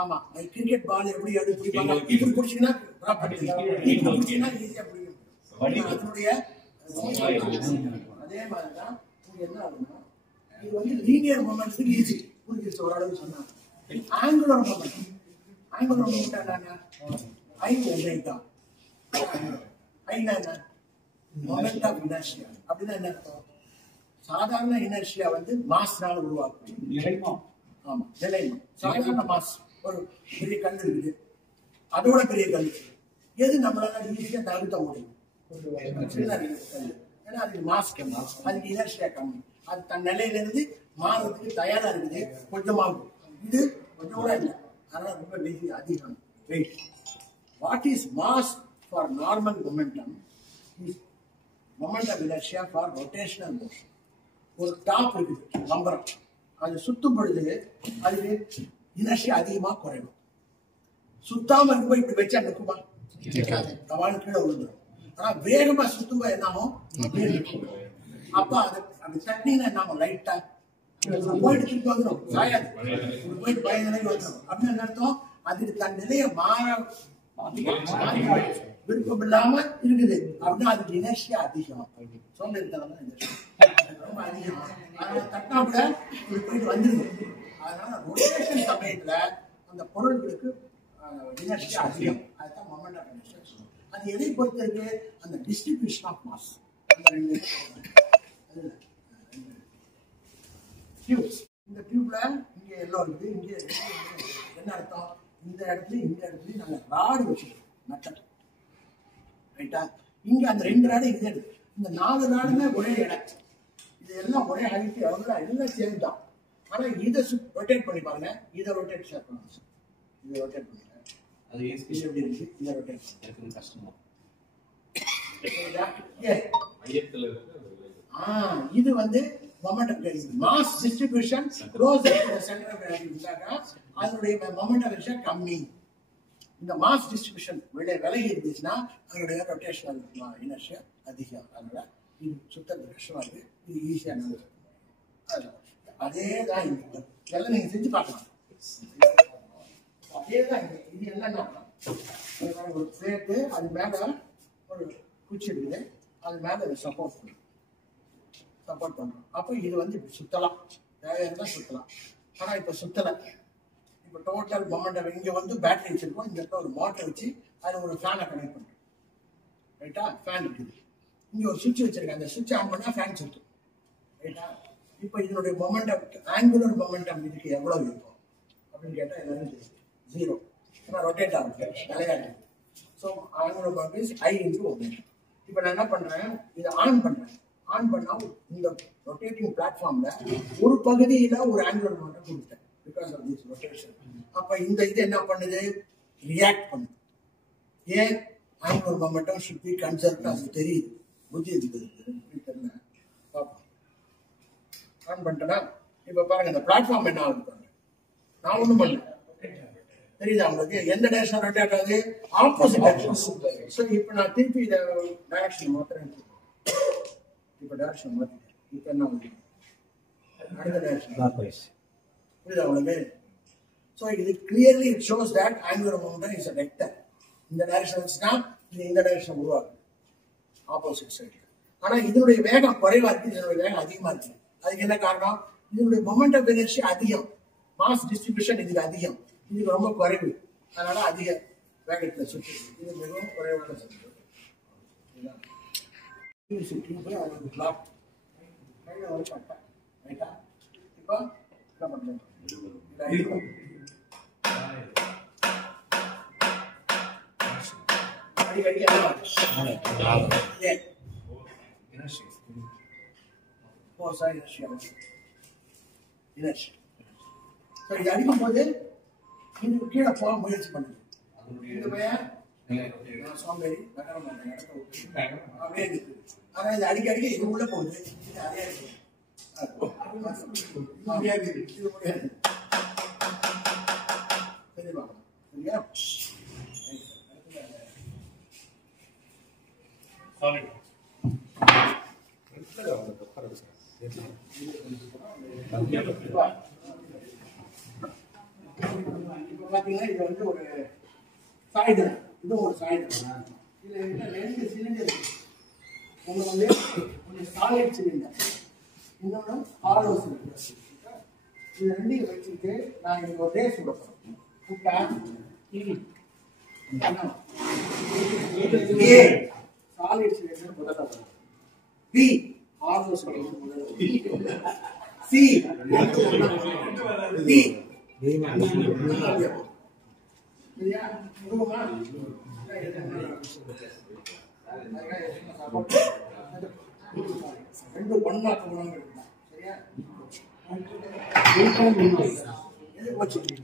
ஆமா, கிரிக்கெட் பால் எப்படி அது பிடிப்பாங்க, இப்படி பிடிச்சீங்கன்னா ஈஸியா பிடிக்கும். அதனுடைய அதே மாதிரிதான் இங்க என்ன ஆகுதுன்னா, இது வந்து லீனியர் மொமெண்ட்ஸுக்கு ஈஸி புரிஞ்சிருச்சு ஓரளவு சொன்னாங்க. ஆங்குலர் மொமெண்ட் என்னன்னா ஐ ஒமேகா. ஐனா என்ன? Moment of inertia. அப்படின்னா என்ன அர்த்தம்? சாதாரண இனர்ஷியா வந்து மாஸ்னால உருவாக்கும். ஆமா, நிலைமை. சாதாரண மாஸ், ஒரு பெரிய கல் இருக்குது, அதோட பெரிய கல், எது நம்மளால ஈஸியா தவிர்க்க முடியும்? ஏன்னா அதுக்கு மாஸ் கம்மி, அதுக்கு இனர்ஷியா கம்மி, அது தன் நிலையில இருந்து மாறதுக்கு தயாரா இருக்குது, கொஞ்சமாகும். இது கொஞ்சம் கூட இல்லை, அதனால ரொம்ப வெயிட் அதிகம். Weight. What is mass for normal momentum is moment of inertia for rotational motion. ஒரு டாப் இருக்குது, நம்பரம், அது சுத்தும் பொழுது அதுக்கு இனர்ஷியா அதிகமாக குறையும். சுத்தாம இருக்கும்போது இப்படி வச்சா நிற்குமா? தவான் கீழே விழுந்துடும். ஆனா வேகமா சுத்தும்போது என்ன ஆகும்? அப்ப அது தட்டினா என்ன ஆகும்? லைட்டா போயிட்டு திருப்பி வந்துடும், சாயாது போயிட்டு பயநிலைக்கு வந்துடும். அப்படின்னு என்ன அர்த்தம்? அதுக்கு தன் நிலையை மாற விருப்பம் இல்லாம இருக்குது அப்படின்னா அதுக்கு இனர்ஷியா அதிகம். சோம்பேறித்தனம் ரொம்ப அதிகம். அதனால தட்டா கூட போயிட்டு வந்துருது. அதனால ரொட்டேஷன் சமயத்துல அந்த பொருள்களுக்கு இனர்ஷியா அதிகம். அதுதான் மொமெண்ட் ஆஃப் இனர்ஷியா. அது எதை பொறுத்து இருக்கு? அந்த டிஸ்ட்ரிபியூஷன் ஆஃப் மாஸ். அந்த ரெண்டு டியூப்ஸ். இந்த டியூப்ல இங்க எல்லோ இருக்குது, இங்க என்ன அர்த்தம்? இந்த இடத்துலயும் நாங்க ராடு வச்சிருக்கோம், மெட்டல். ரைட்டா? இங்க அந்த 2 ராடு இது இருக்கு. இந்த 4 ராடுமே ஒரே இடம். இது எல்லாம் ஒரே ஹைட், எல்லாம் சேம் தான். ஆனா இதை ரொட்டேட் பண்ணி பாருங்க, இதை ரொட்டேட் பண்ணுங்க, இதை ரொட்டேட் பண்ணுங்க. அது எப்படி இருக்கு? இதை ரொட்டேட் பண்ணுங்க, கஷ்டமா. இது வந்து moment mass distribution closer to the centre of gravity இருந்தாங்க, அதனுடைய மொமெண்ட் ஆஃப் இனர்ஷியா கம்மி. இந்த மாஸ் டிஸ்ட்ரிபியூஷன் விலகி இருந்துச்சுன்னா அதனுடைய ரொட்டேஷனல் இனர்ஷியா அதிகம். அதனால இது சுத்தறது கஷ்டமா இருக்கு, இது ஈஸியா நடக்குது. அதே தான் இதெல்லாம் நீங்க செஞ்சு பார்க்கலாம். அதே தான் இது என்னன்னா ஒரு பிளேட்டு, அது மேல ஒரு குச்சி இருக்குது, அது மேல சப்போர்ட் பண்றோம். அப்போ இது வந்து சுத்தலாம், தேவையான சுத்தலாம். ஆனா இப்ப சுத்தல. இப்ப டோட்டல் மொமெண்ட் இங்க வந்து பேட்டரி வச்சிருக்கோம், இந்த இடத்துல ஒரு மோட்டர் வச்சு அது ஒரு ஃபேனை கனெக்ட் பண்றோம். ரைட்டா? ஃபேன் இருக்குது, இங்க ஒரு சுவிட்ச் வச்சிருக்கேன், அந்த சுவிட்ச் ஆன் பண்ணா ஃபேன் சுத்தும். ரைட்டா? இப்ப இதனுடைய மொமெண்டம், ஆங்குலர் மொமெண்டம் இதுக்கு எவ்வளவு இருக்கும் அப்படின்னு கேட்டா எல்லாரும் 0. ஏன்னா ரொட்டேட் ஆகுது, நிலையாது. So angular momentum is I into omega. இப்ப நான் என்ன பண்றேன்? இதை ஆன் பண்றேன். ஆன் பண்ணா இந்த ரொட்டேட்டிங் பிளாட்ஃபார்ம்ல ஒரு பகுதியில ஒரு ஆங்குலர் மொமெண்டம் கொடுத்தேன், பிகாஸ் ஆஃப் திஸ் ரொட்டேஷன். அப்ப இந்த இது என்ன பண்ணுது? ரியாக்ட் பண்ணுது. ஏன்? Angular momentum should be conserved. அது தெரியுது, புத்தி இருக்குது, தெரியல. பார்ப்போம். ஆன் பண்ணிட்டேன்னா இப்ப பாருங்க, இந்த பிளாட்ஃபார்ம் என்ன ஆகுது பாருங்க. நான் ஒண்ணும் பண்ணல, தெரியுதா உங்களுக்கு? எந்த டைரக்ஷன் ரொட்டேட் ஆகுது? Opposite direction. சோ இப்போ நான் திருப்பி இத டைரக்ஷன் மாத்துறேன். இப்போ டைரக்ஷன் மாத்திட்டேன். இப்போ என்ன ஆகுது? அடுத்த டைரக்ஷன் புரியுதா உங்களுக்கு? சோ இது clearly it shows that angular momentum is a vector. இந்த டைரக்ஷன் வச்சுனா இது இந்த டைரக்ஷன் உருவாகுது, ஆப்போசிட் சைடு. ஆனா இதனுடைய வேகம் குறைவா இருக்கு, இதனுடைய வேகம் அதிகமா இருக்கு. அதுக்கு என்ன காரணம்? இதனுடைய மொமெண்ட் ஆஃப் எனர்ஜி அதிகம், மாஸ் டிஸ்ட்ரிபியூஷன் இதுக்கு அதிகம், இதுக்கு ரொம்ப குறைவு. அதனால அதிக வேகத்துல சுற்று. இது மிகவும் குறைவான சுற்று. இப்போ என்ன பண்றோம்? அடிக்கடி இது அடிக்கும் போது இது கீழே போக முயற்சி பண்ணுது. இந்த பையன் சோம்பேறி நகர மாட்டேன், அப்படியே இருக்குது. ஆனா இது அடிக்கடி இது உள்ள போகுது, இது அதே இருக்குது. இது முடியாது. சரியா? இப்ப பாத்தீங்கன்னா இது வந்து ஒரு சாய்தல், இது ஒரு சாய்தல். இதுல 2 சிலிண்டர் இருக்கு. ஒண்ணு வந்து சாலிட் சிலிண்டர், இன்னொன்னு ஹாலோ சிலிண்டர். இது ரெண்டையும் வச்சுட்டு நான் இங்க ஒரு ரேஸ் விட போறேன். சாலிட் சிலிண்டர் முதல்ல வரும், பி ஹாலோ சிலிண்டர் முதல்ல வரும், சி டி சரியா? ரெண்டு ஒன்னா போனாங்க. சரியா?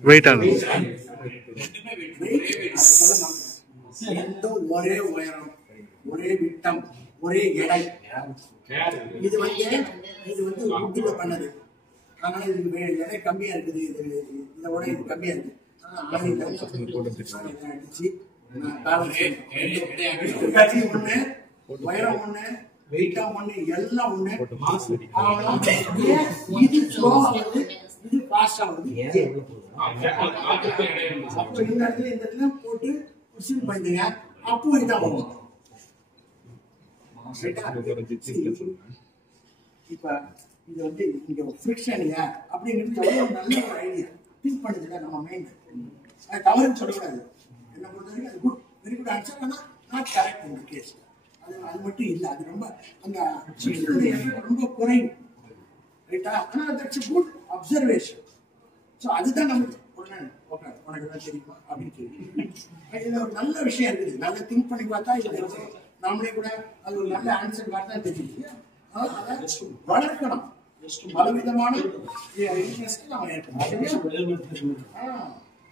வெயிட் ஆகுது. ஒரே உயரம், ஒரே விட்டம், ஒரே எடை. இது வந்து உத்தில பண்ணது. அதனால இதுக்கு எடை கம்மியா இருக்குது, இதோட இது கம்மியா இருக்கு. உயரம் ஒண்ணு, வெயிட்டா ஒண்ணு, எல்லாம் ஒண்ணு. இது ஸ்லோவா வருது, இது ஃபாஸ்டா வருது. அப்ப இந்த இடத்துல போட்டு உசில் பண்ணிங்க, அப்போ இதான் வரும். இப்ப இது வந்து இங்க ஃபிரிக்ஷன் இல்ல அப்படிங்கிறது எவ்வளவு நல்ல ஒரு ஐடியா. திங்க் பண்ணுதுல நம்ம மைண்ட். அது தவறுன்னு சொல்லக்கூடாது. என்ன பொறுத்த வரைக்கும் அது குட், வெரி குட் ஆன்சர். ஆனா நாட் கரெக்ட் இந்த கேஸ். அது மட்டும் இல்ல, அது ரொம்ப அந்த ரொம்ப குறைவு. ரைட்டா? ஆனா தட்ஸ் குட் அப்சர்வேஷன். ஸோ அதுதான் நமக்கு ஓகே உனக்கு தான் தெரியுமா அப்படின்னு சொல்லி இதுல ஒரு நல்ல விஷயம் இருக்குது. நல்லா திங்க் பண்ணி பார்த்தா இது நாமளே கூட அது ஒரு நல்ல ஆன்சர் பார்த்தா தெரியுது. அதை வளர்க்கணும். பலவிதமான இன்ட்ரெஸ்ட் நம்ம ஏற்கணும்.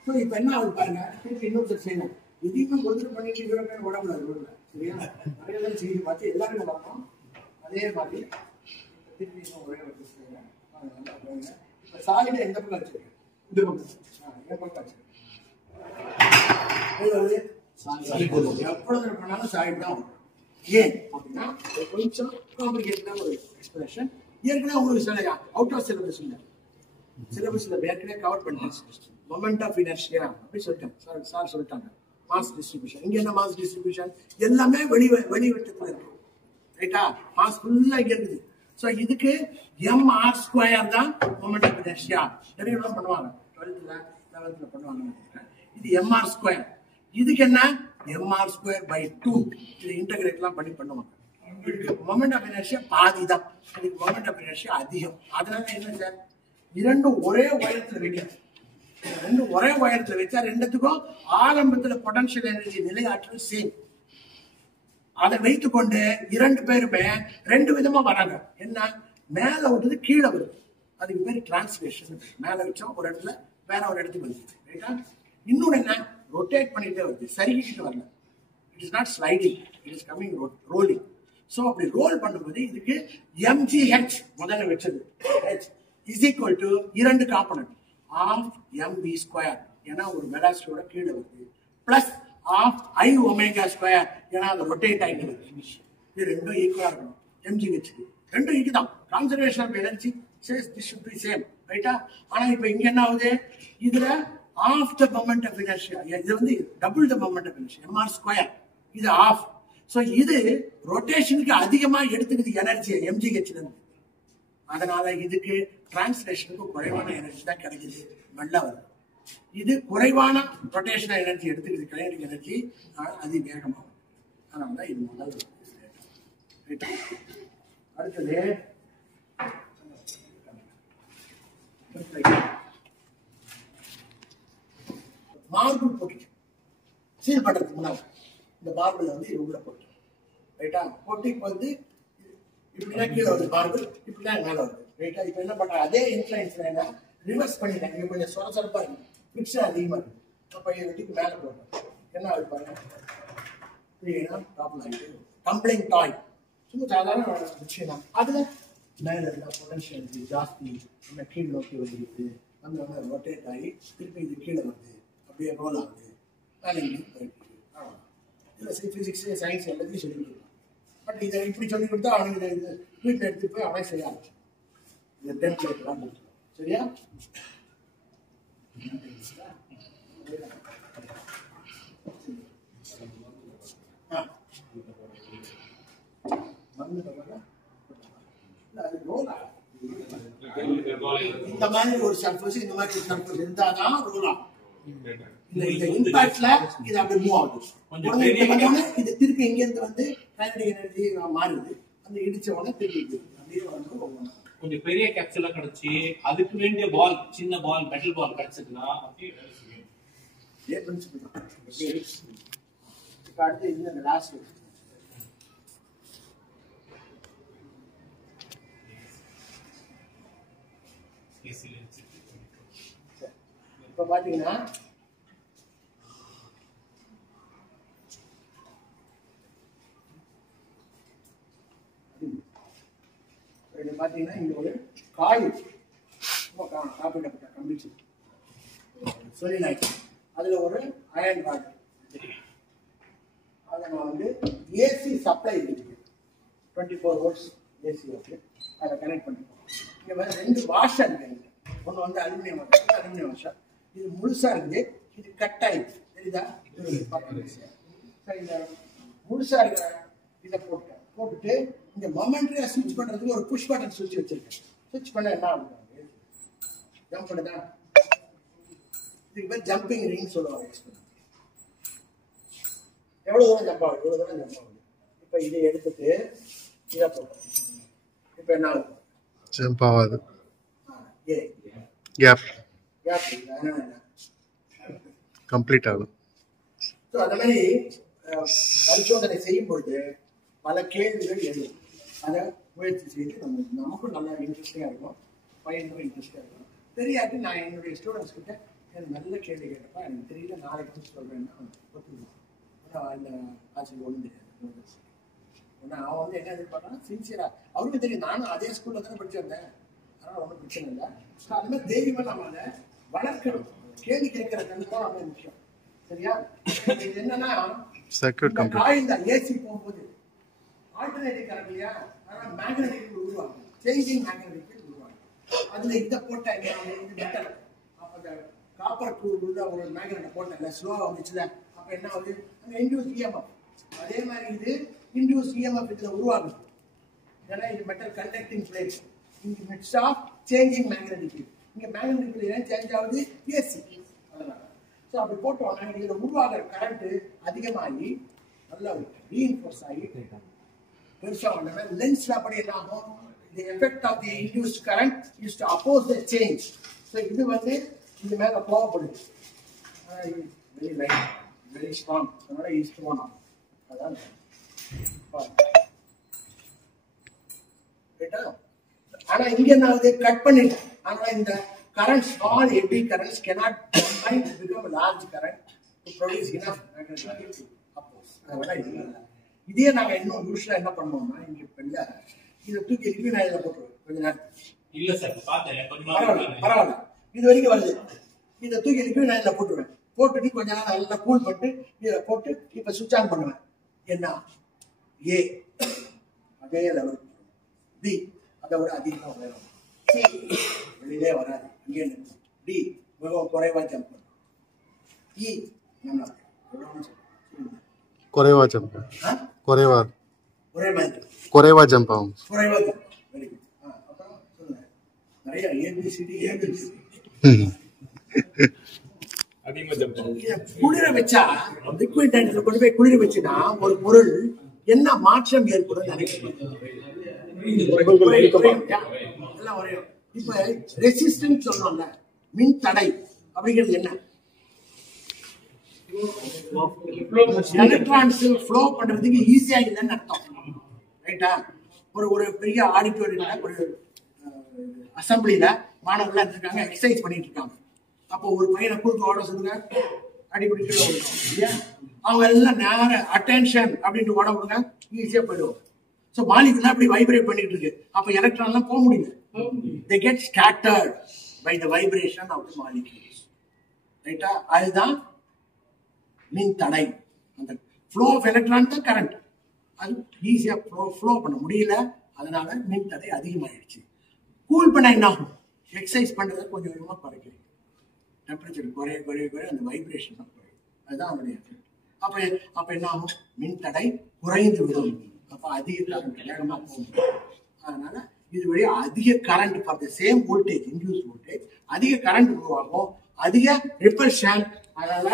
ஸோ இப்போ என்ன ஆகுது பாருங்க, திருப்பி இன்னொருத்தர் செய்யணும். இதையும் ஒருத்தர் பண்ணிட்டு இருக்கிற உடம்புல விடல. சரியா? நிறைய பேர் செய்து பார்த்து எல்லாருமே பார்ப்போம். அதே மாதிரி திருப்பி இன்னும் ஒரே ஒரு செய்யணும். இப்போ சாலிட எந்த பக்கம் வச்சிருக்கேன்? இந்த பக்கம். என் பக்கம் வச்சிருக்கேன். எப்பொழுது பண்ணாலும் சாலிட் தான் வரும். ஏன் அப்படின்னா கொஞ்சம் காம்ப்ளிகேட்டடான ஒரு எக்ஸ்பிரஷன். ஏற்கனவே உங்களுக்கு சொல்ல அவுட் ஆஃப் சிலபஸ் இல்லை. சிலபஸ்ல ஏற்கனவே கவர் பண்ணிட்டேன். மொமெண்ட் ஆஃப் இனர்ஷியா அப்படி சொல்லிட்டேன். சார் சொல்லிட்டாங்க. Mass distribution. இங்க என்ன மாஸ் டிஸ்ட்ரிபியூஷன்? எல்லாமே வெளிவட்டத்துல இருக்கு. ரைட்டா? மாஸ் ஃபுல்லா இங்க இருக்குது. ஸோ இதுக்கு எம்ஆர் ஸ்கொயர் தான் மொமெண்ட் ஆஃப் இனர்ஷியா. நிறைய பண்ணுவாங்க 12th 11th பண்ணுவாங்க. இது எம்ஆர் ஸ்கொயர். இதுக்கு என்ன? MR square by 2. இது இன்டகிரேட்லாம் பண்ணுவாங்க. மொமெண்ட் ஆஃப் இனர்ஷியா பாதி தான். இதுக்கு மொமெண்ட் ஆஃப் இனர்ஷியா அதிகம். அதனால என்ன சார், இரண்டும் ஒரே உயரத்துல வைக்கணும். ரெண்டும் ஒரே உயரத்துல வச்சா ரெண்டுத்துக்கும் ஆரம்பத்துல பொட்டன்ஷியல் எனர்ஜி நிலை ஆற்றல் சேம். அதை வைத்துக் கொண்டு இரண்டு பேருமே ரெண்டு விதமா வராங்க. என்ன? மேல விட்டது கீழே வருது. அதுக்கு பேரு டிரான்ஸ்லேஷன். மேல வச்சா ஒரு இடத்துல வேற ஒரு இடத்துக்கு வருது. ரைட்டா? இன்னொன்னு என்ன? ரொட்டேட் பண்ணிட்டே வருது. சரிக்கிட்டு வரல. It is not sliding, it is coming rolling. So அப்படி ரோல் பண்ணும்போது இதுக்கு mgh முதல்ல வச்சது h is equal to இரண்டு காம்பனன்ட் ஆஃப் mv ஸ்கொயர், ஏன்னா ஒரு வெலாசிட்டியோட கீழே வருது, plus half i omega square, ஏன்னா அது ரொட்டேட் ஆயிட்டு வருது. இது ரெண்டும் ஈக்குவலா இருக்கணும். mgh ரெண்டும் ஈக்கு தான். Conservation of energy says this should be same. ரைட்டா? ஆனா இப்போ இங்க என்ன ஆகுது? இதுல half the moment of inertia, இது வந்து double the moment of inertia, mr square. இது ஆஃப். சோ இது ரொட்டேஷனுக்கு அதிகமா எடுத்துக்குது எனர்ஜியை mgh இருந்து. அதனால இதுக்கு டிரான்ஸ்லேஷனுக்கு குறைவான எனர்ஜி தான் கிடைக்குது, நல்லா வருது. இது குறைவான ரொட்டேஷனல் எனர்ஜி எடுத்துக்குது, கைனடிக் எனர்ஜி அதிவேகமாகும். அதனாலதான் இது முதல். அடுத்தது மார்பிள் போட்டு சீல் பண்றதுக்கு முன்னாடி இந்த மார்பிள் வந்து இது உள்ள போட்டு, ரைட்டா? போட்டு இப்ப வந்து இப்படிதான் கீழே வருது மார்பிள், இப்படிதான் மேல வருது. ரைட்டா? இப்ப என்ன பண்ற? அதே இன்ஃபுளுன்ஸ்ல என்ன ரிவர்ஸ் பண்ணிட்டேன். இங்க கொஞ்சம் சொரசொரப்பா இருக்கு, பிக்சர் அதிகமா இருக்கு. அப்ப இதுக்கு மேல போடுறேன். என்ன ஆகுது பாருங்க, ப்ராப்ளம் ஆயிட்டு கம்ப்ளைண்ட் டாய் சும்மா சாதாரண விஷயம் தான். அதுல மேல இருந்தா பொட்டன்ஷியல் ஜாஸ்தி, நம்ம கீழ் நோக்கி வந்துருக்கு, அந்த ரொட்டேட் ஆகி திருப்பி இது கீழே வருது, அப்படியே ரோல் ஆகுது. இதில் ஃபிசிக்ஸ் சயின்ஸ் எல்லாத்தையும் சொல்லி கொடுக்கலாம். பட் இதை இப்படி சொல்லி கொடுத்தா அவனுக்கு இது வீட்டில் எடுத்து போய் அவனே செய்ய ஆரம்பிச்சு இந்த டெம்ப்ளேட்லாம் கொடுத்துருவோம். சரியா? இந்த மாதிரி ஒரு சர்ஃபேஸ், இந்த மாதிரி ஒரு சர்ஃபேஸ் இருந்தாதான் ரோல் ஆகும். இந்த இம்பாக்ட்ல இது அப்படி மூவ் ஆகுது. இது திருப்பி இங்க இருந்து வந்து கைனடிக் எனர்ஜி மாறுது. அந்த இடிச்ச உடனே திருப்பி அப்படியே வந்து கொஞ்சம் பெரிய கேப்சூலா கிடைச்சி அதுக்கு வேண்டிய பால், சின்ன பால், மெட்டல் பால் கிடைச்சதுன்னா அப்படியே பிரின்சிபல் தான். இப்ப அடுத்து இது அந்த லாஸ்ட் இப்ப பாத்தீங்கன்னா பாத்தீங்கன்னா இங்க ஒரு காயில் காப்பிடப்பட்ட கம்பிச்சு சொலினாய்டு. அதில் ஒரு அயன் ராட். அதை நான் வந்து ஏசி சப்ளை இருக்குது, 24 வோல்ட்ஸ் ஏசி வந்து அதை கனெக்ட் பண்ணிப்போம். இங்கே வந்து 2 வாஷர் இருக்குது. ஒன்று வந்து அலுமினியம் வாஷர், அலுமினியம் வாஷர். இது முழுசாக இருக்குது, இது கட் ஆயிடுச்சு. தெரியுதா? இந்த முழுசாக இருக்கிற இதை போட்டுட்டு இந்த மொமெண்ட்ரியாக ஸ்விட்ச் பண்ணுறதுக்கு ஒரு புஷ் பட்டன் சுவிட்ச் வச்சிருக்கேன். ஸ்விட்ச் பண்ண என்ன ஆகும்? ஜம்ப் பண்ணுதா? இதுக்கு பேர் ஜம்பிங் ரிங் சொல்லுவாங்க. எவ்வளோ தூரம் ஜம்ப் ஆகுது? இவ்வளோ தூரம் ஜம்ப் ஆகுது. இப்போ இதை எடுத்துட்டு இதை போட்டோம். இப்போ என்ன ஆகும்? ஜம்ப் ஆகாது. ஏ கேப் கேப் அதனால என்ன கம்ப்ளீட் ஆகும். ஸோ அந்த மாதிரி பரிசோதனை செய்யும் பொழுது பல கேள்விகள் எழுதும். அதை முயற்சி செய்து நமக்கும் நல்லா இன்ட்ரெஸ்டிங்காக இருக்கும், பையனுக்கும் இன்ட்ரெஸ்டாக இருக்கும். தெரியாது நான் என்னுடைய ஸ்டூடெண்ட்ஸ் கிட்ட எனக்கு நல்ல கேள்வி கேட்டப்பா, எனக்கு தெரியல நாளைக்கு சொல்கிறேன்னா ஒத்துக்கணும். ஆனால் அந்த ஆட்சியில் ஒன்றும் தெரியாது. ஏன்னா அவன் வந்து என்ன எதிர்பார்க்கறான், சின்சியராக அவருக்கும் தெரியும். நானும் அதே ஸ்கூலில் தானே படிச்சு வந்தேன், அதனால் ஒன்றும் பிரச்சனை இல்லை. ஸோ அது மாதிரி தைரியமாக நம்ம அதை வளர்க்கணும். கேள்வி கேட்கறது தான் ரொம்ப முக்கியம். சரியா? இது என்னன்னா காய் இந்த ஏசி போகும்போது ஆல்டர்னேட்டிவ் கரண்ட் இல்லையா, ஆனால் மேக்னெட்டிக் உருவாகும், சேஞ்சிங் மேக்னெட்டிக் உருவாகும். அதில் இதை போட்டாங்க, இது மெட்டல். அப்போ அந்த காப்பர் உள்ள ஒரு மேக்னெட்டை போட்டாங்க, ஸ்லோவாக வந்துச்சுல. அப்போ என்ன ஆகுது? அந்த இன்டியூஸ் இஎம்எஃப். அதே மாதிரி இது இன்டியூஸ் இஎம்எஃப் இதில் உருவாகுது. ஏன்னா இது மெட்டல் கண்டக்டிங் பிளேட். இங்கே மிட்ஸ் ஆஃப் சேஞ்சிங் மேக்னெட்டிக். இங்கே மேக்னெட்டிக் ஏன் சேஞ்ச் ஆகுது? ஏசி. அதனால ஸோ அப்படி போட்டோம்னா இதில் உருவாகிற கரண்ட்டு அதிகமாகி நல்லா ரீஇன்ஃபோர்ஸ் ஆகி பெருசாக வந்தோம்னா லென்ஸில் அப்படி என்ன ஆகும்? The effect of the induced current is to oppose the change. So இது வந்து இது மேலே கோவப்படுது. Very light, very strong. அதனால ஈஸ்ட் போனோம். அதான் ரைட்டா? ஆனால் இங்கே என்ன ஆகுது? கட் பண்ணிட்டு. ஆனால் இந்த current, small eddy currents cannot combine to become a large current to produce enough magnetic to oppose. இதே நாங்க இன்னும் யூஸ்வலா என்ன பண்ணுவோம்னா, இங்க பெல்ல இதை தூக்கி ரிவ்யூ நான் இதில் போட்டுருவேன் கொஞ்ச நேரம். இல்ல சார் பார்த்தேன், பரவாயில்ல இது வரைக்கும் வருது. இதை தூக்கி ரிவ்யூ நான் இதில் போட்டுருவேன். போட்டுட்டு கொஞ்ச நேரம் நல்லா கூல் பண்ணிட்டு இதை போட்டு இப்போ சுவிட்ச் ஆன் பண்ணுவேன். என்ன? ஏ அதே லெவல், பி அதை விட அதிகமாக வரும், சி வெளியிலே வராது, இங்கே நிற்கும், டி மிகவும் குறைவா ஜம்ப் பண்ணும், இ நல்லா குறைவா ஜம்ப் குறைவா ஒரே மாதிரி குறைவா ஜம்ப் ஆகும். குறைவா ஜம்ப். Very good. அப்புறம் சொல்லுங்க, நிறைய ஏபிசிடி ஏபிசிடி அதிகமா ஜம்ப் ஆகும். குளிர வச்சா லிக்விட் டேங்க்ல கொண்டு போய் குளிர வச்சுனா ஒரு பொருள் என்ன மாற்றம் ஏற்படும் நினைக்கிறேன். எல்லாம் ஒரே. இப்ப ரெசிஸ்டன்ஸ் சொன்னோம்ல, மின் தடை அப்படிங்கிறது என்ன? எலக்ட்ரான்ஸ் ஃப்ளோ பண்றதுக்கு ஈஸியா இல்லைன்னு அர்த்தம். ரைட்டா? ஒரு பெரிய ஆடிட்டோரியம்ல ஒரு அசம்பிளில மாணவர்கள் இருக்காங்க, எக்ஸசைஸ் பண்ணிட்டு இருக்காங்க. அப்போ ஒரு பையனை கூட்டு ஓட சொல்லுங்க, அடிப்படி கீழே ஓடணும் இல்லையா? அவங்க எல்லாம் நேர அட்டென்ஷன் அப்படின்ட்டு ஓட விடுங்க, ஈஸியா போயிடுவாங்க. ஸோ மாலிகுலாம் அப்படி வைப்ரேட் பண்ணிட்டு இருக்கு. அப்போ எலக்ட்ரான்லாம் போக முடியல. They get scattered by the vibration of the molecules. ரைட்டா? அதுதான் மின் தடை. அந்த ஃப்ளோ ஆஃப் எலக்ட்ரான் தான் கரண்ட், அது ஈஸியா ஃப்ளோ பண்ண முடியல. அதனால மின் தடை அதிகமாயிடுச்சு. கூல் பண்ண என்ன ஆகும்? எக்ஸசைஸ் பண்றதை கொஞ்சம் கொஞ்சமாக குறைக்கிறீங்க. டெம்பரேச்சர் குறைய குறைய குறைய அந்த வைப்ரேஷன் தான் குறையும். அதுதான் அதனுடைய எஃபெக்ட். அப்போ என்ன ஆகும்? மின் தடை குறைந்து விடும். அப்போ அதிக கரண்ட் வேகமாக போகும். அதனால இது வழியா அதிக current for the same voltage, induce voltage, அதிக கரண்ட் உருவாகும், அதிக ரிப்பல்ஷன். அதனால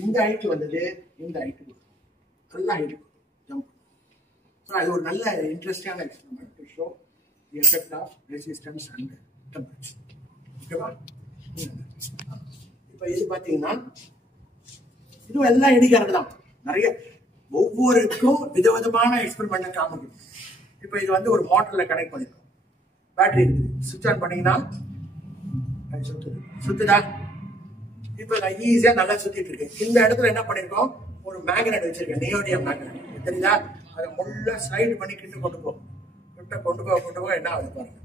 இந்த ஹைட் வந்தது, இந்த ஹைட் நல்லா இருக்கும் ஜம்ப். ஸோ அது ஒரு நல்ல இன்ட்ரெஸ்டிங்கான experiment to show the effect of resistance and temperature. ஓகேவா? இப்போ இது பார்த்தீங்கன்னா இதுவும் எல்லாம் எடி கரண்ட் தான். நிறைய ஒவ்வொருக்கும் விதவிதமான எக்ஸ்பெரிமெண்ட் காமிக்கும். இப்போ இது வந்து ஒரு மோட்டர்ல கனெக்ட் பண்ணிருக்கோம், பேட்டரி இருக்குது. சுவிட்ச் ஆன் பண்ணீங்கன்னா சுத்துதா? இப்போ நான் ஈஸியா நல்லா சுத்திட்டு இருக்கேன். இந்த இடத்துல என்ன பண்ணிருக்கோம்? ஒரு மேக்னெட் வச்சிருக்கேன், நியோடியம் மேக்னெட். தெரியுதா? அதை முள்ள ஸ்லைடு பண்ணி கிட்ட கொண்டு போக என்ன ஆகுது பாருங்க.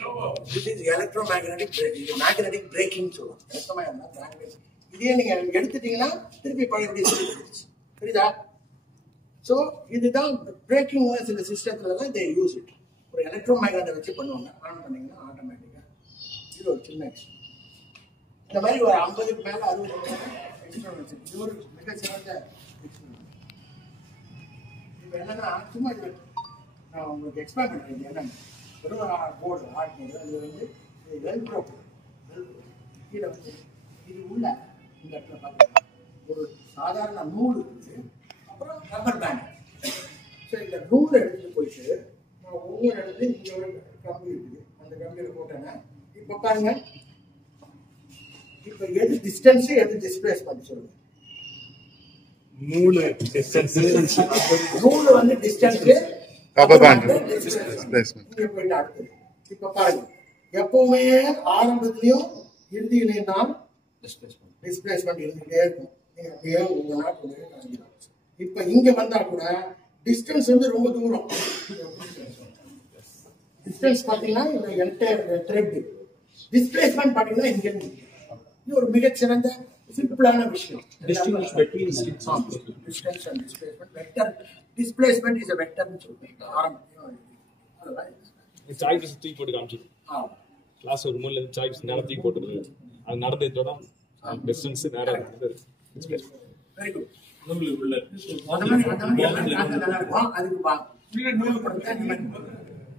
This is electromagnetic braking. இது magnetic braking சொல்லுவோம். Electromagnetic. இதே நீங்க எடுத்துட்டீங்கன்னா திருப்பி பழையபடி போயிடுச்சு. புரியுதா? ஸோ இதுதான் பிரேக்கிங் சில சிஸ்டத்துல தான் they use it. ஒரு எலக்ட்ரோமேக்னெட்டை வச்சு பண்ணுவாங்க. ஆன் பண்ணீங்கன்னா ஆட்டோமேட்டிக்கா. இது ஒரு சின்ன எக்ஸ்ட்ரா. இந்த மாதிரி ஒரு 50க்கு மேல 60 எக்ஸ்ட்ரா வச்சு இது ஒரு மிக சிறந்த இப்போ என்னன்னா சும்மா இது நான் உங்களுக்கு எக்ஸ்பிளைன் பண்ணுறேன். என்னன்னு வெறும் போர்டு ஹார்ட் போர்டு அது வந்து வெல்க்ரோ கீழே வந்து இது உள்ள இந்த இடத்துல பார்த்தீங்கன்னா ஒரு சாதாரண நூல் இருக்குது, அப்புறம் ரப்பர் பேண்ட். ஸோ இந்த நூலை எடுத்துட்டு போயிட்டு நான் ஒவ்வொரு இடத்துல இங்கே ஒரு கம்பி இருக்குது, அந்த கம்பியில் போட்டேன்னா இப்போ பாருங்க, இப்போ எது டிஸ்டன்ஸு எது டிஸ்பிளேஸ்மெண்ட் சொல்லுங்க. நூலு டிஸ்டன்ஸ், நூல் வந்து டிஸ்டன்ஸு, ரப்பர் பேண்ட் டிஸ்பிளேஸ்மெண்ட். இங்கே போயிட்டு அடுத்தது இப்போ பாருங்க, எப்பவுமே ஆரம்பத்திலையும் இறுதியிலையும் தான் டிஸ்பிளேஸ்மெண்ட் இருந்துகிட்டே இருக்கும். நீங்க அப்படியே உங்க நாட்டு இப்ப இங்க வந்தா கூட டிஸ்டன்ஸ் வந்து ரொம்ப தூரம். டிஸ்டன்ஸ் பாத்தீங்கன்னா இந்த என்டையர் த்ரெட், டிஸ்பிளேஸ்மெண்ட் பாத்தீங்கன்னா இங்க இருந்து. இது ஒரு மிகச்சிறந்த சிம்பிளான விஷயம். Distance and displacement vector. Displacement is a vector னு சொல்றீங்க ஆரம்பத்துல. சாய் தூக்கி போட்டு காமிச்சு கிளாஸ் ஒரு மூலையில சாய் நேரா தூக்கி போட்டு அது நடந்ததோட டிஸ்டன்ஸ் நேரா வெரி குட். நூல் உள்ள அதுக்கு வா உள்ள நூல் கொடுத்தா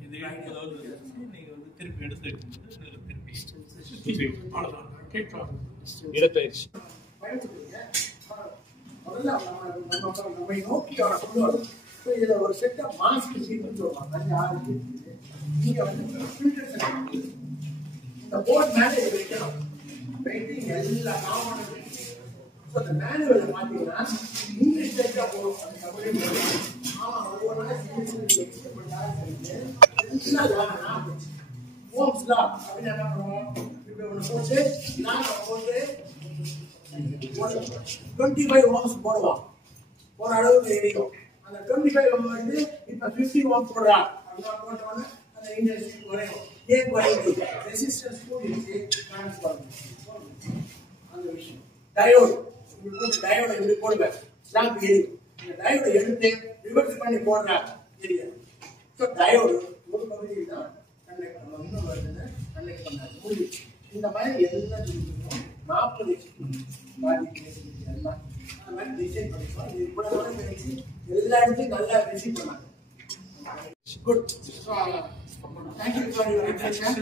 இது அதாவது நீங்க வந்து திருப்பி எடுத்து திருப்பி அவ்வளவுதான் கேட்கலாம். இடப்பெயர்ச்சி முதல்ல நம்ம நோக்கி அவரை கொண்டு வரும். இதுல ஒரு செட் ஆஃப் மாஸ்க் சீட்னு சொல்லுவாங்க. நீங்க வந்து இந்த போர்ட் மேல இது வைக்கணும். வெயிட்டிங் எல்லா காமன். அந்த மேனுவல் பாத்தீங்கன்னா இங்கிலீஷ் டைப்பா போகும். அந்த தமிழ் ஒவ்வொரு ஓம்ஸ்லா அப்படின்னு என்ன பண்ணுவோம், இப்படி ஒன்று போட்டு நாங்கள் போட்டு 25 ஓம்ஸ் போடுவோம். ஒரு அளவுக்கு எரியும். அந்த 25 ஓம் வந்து இப்ப 50 ஓம் போடுறா அப்படின்னா போட்டோம்னா அந்த இண்டஸ்ட்ரி குறையும். ஏன் குறையுது? ரெசிஸ்டன்ஸ் கூடிச்சு டிரான்ஸ்ஃபார்மர் அந்த விஷயம். டயோடு இப்படி போட்டு டயோட இப்படி போடுவேன், ஸ்லாம்ப் எரியும். இந்த டயோட எடுத்து ரிவர்ஸ் பண்ணி போடுறா எரியும். ஸோ டயோடு ஒரு பகுதியில் தான் கண்டக்ட் பண்ணுவோம், இன்னும் வருதுன்னு கண்டக்ட் பண்ணாங்க. இந்த மாதிரி எல்லாம் 40 எல்லாம் அந்த மாதிரி டிசைன் பண்ணிப்போம். இது கூட எல்லா இடத்தையும் நல்லா ரிசீவ் பண்ணாங்க. Good. Thank you for your attention.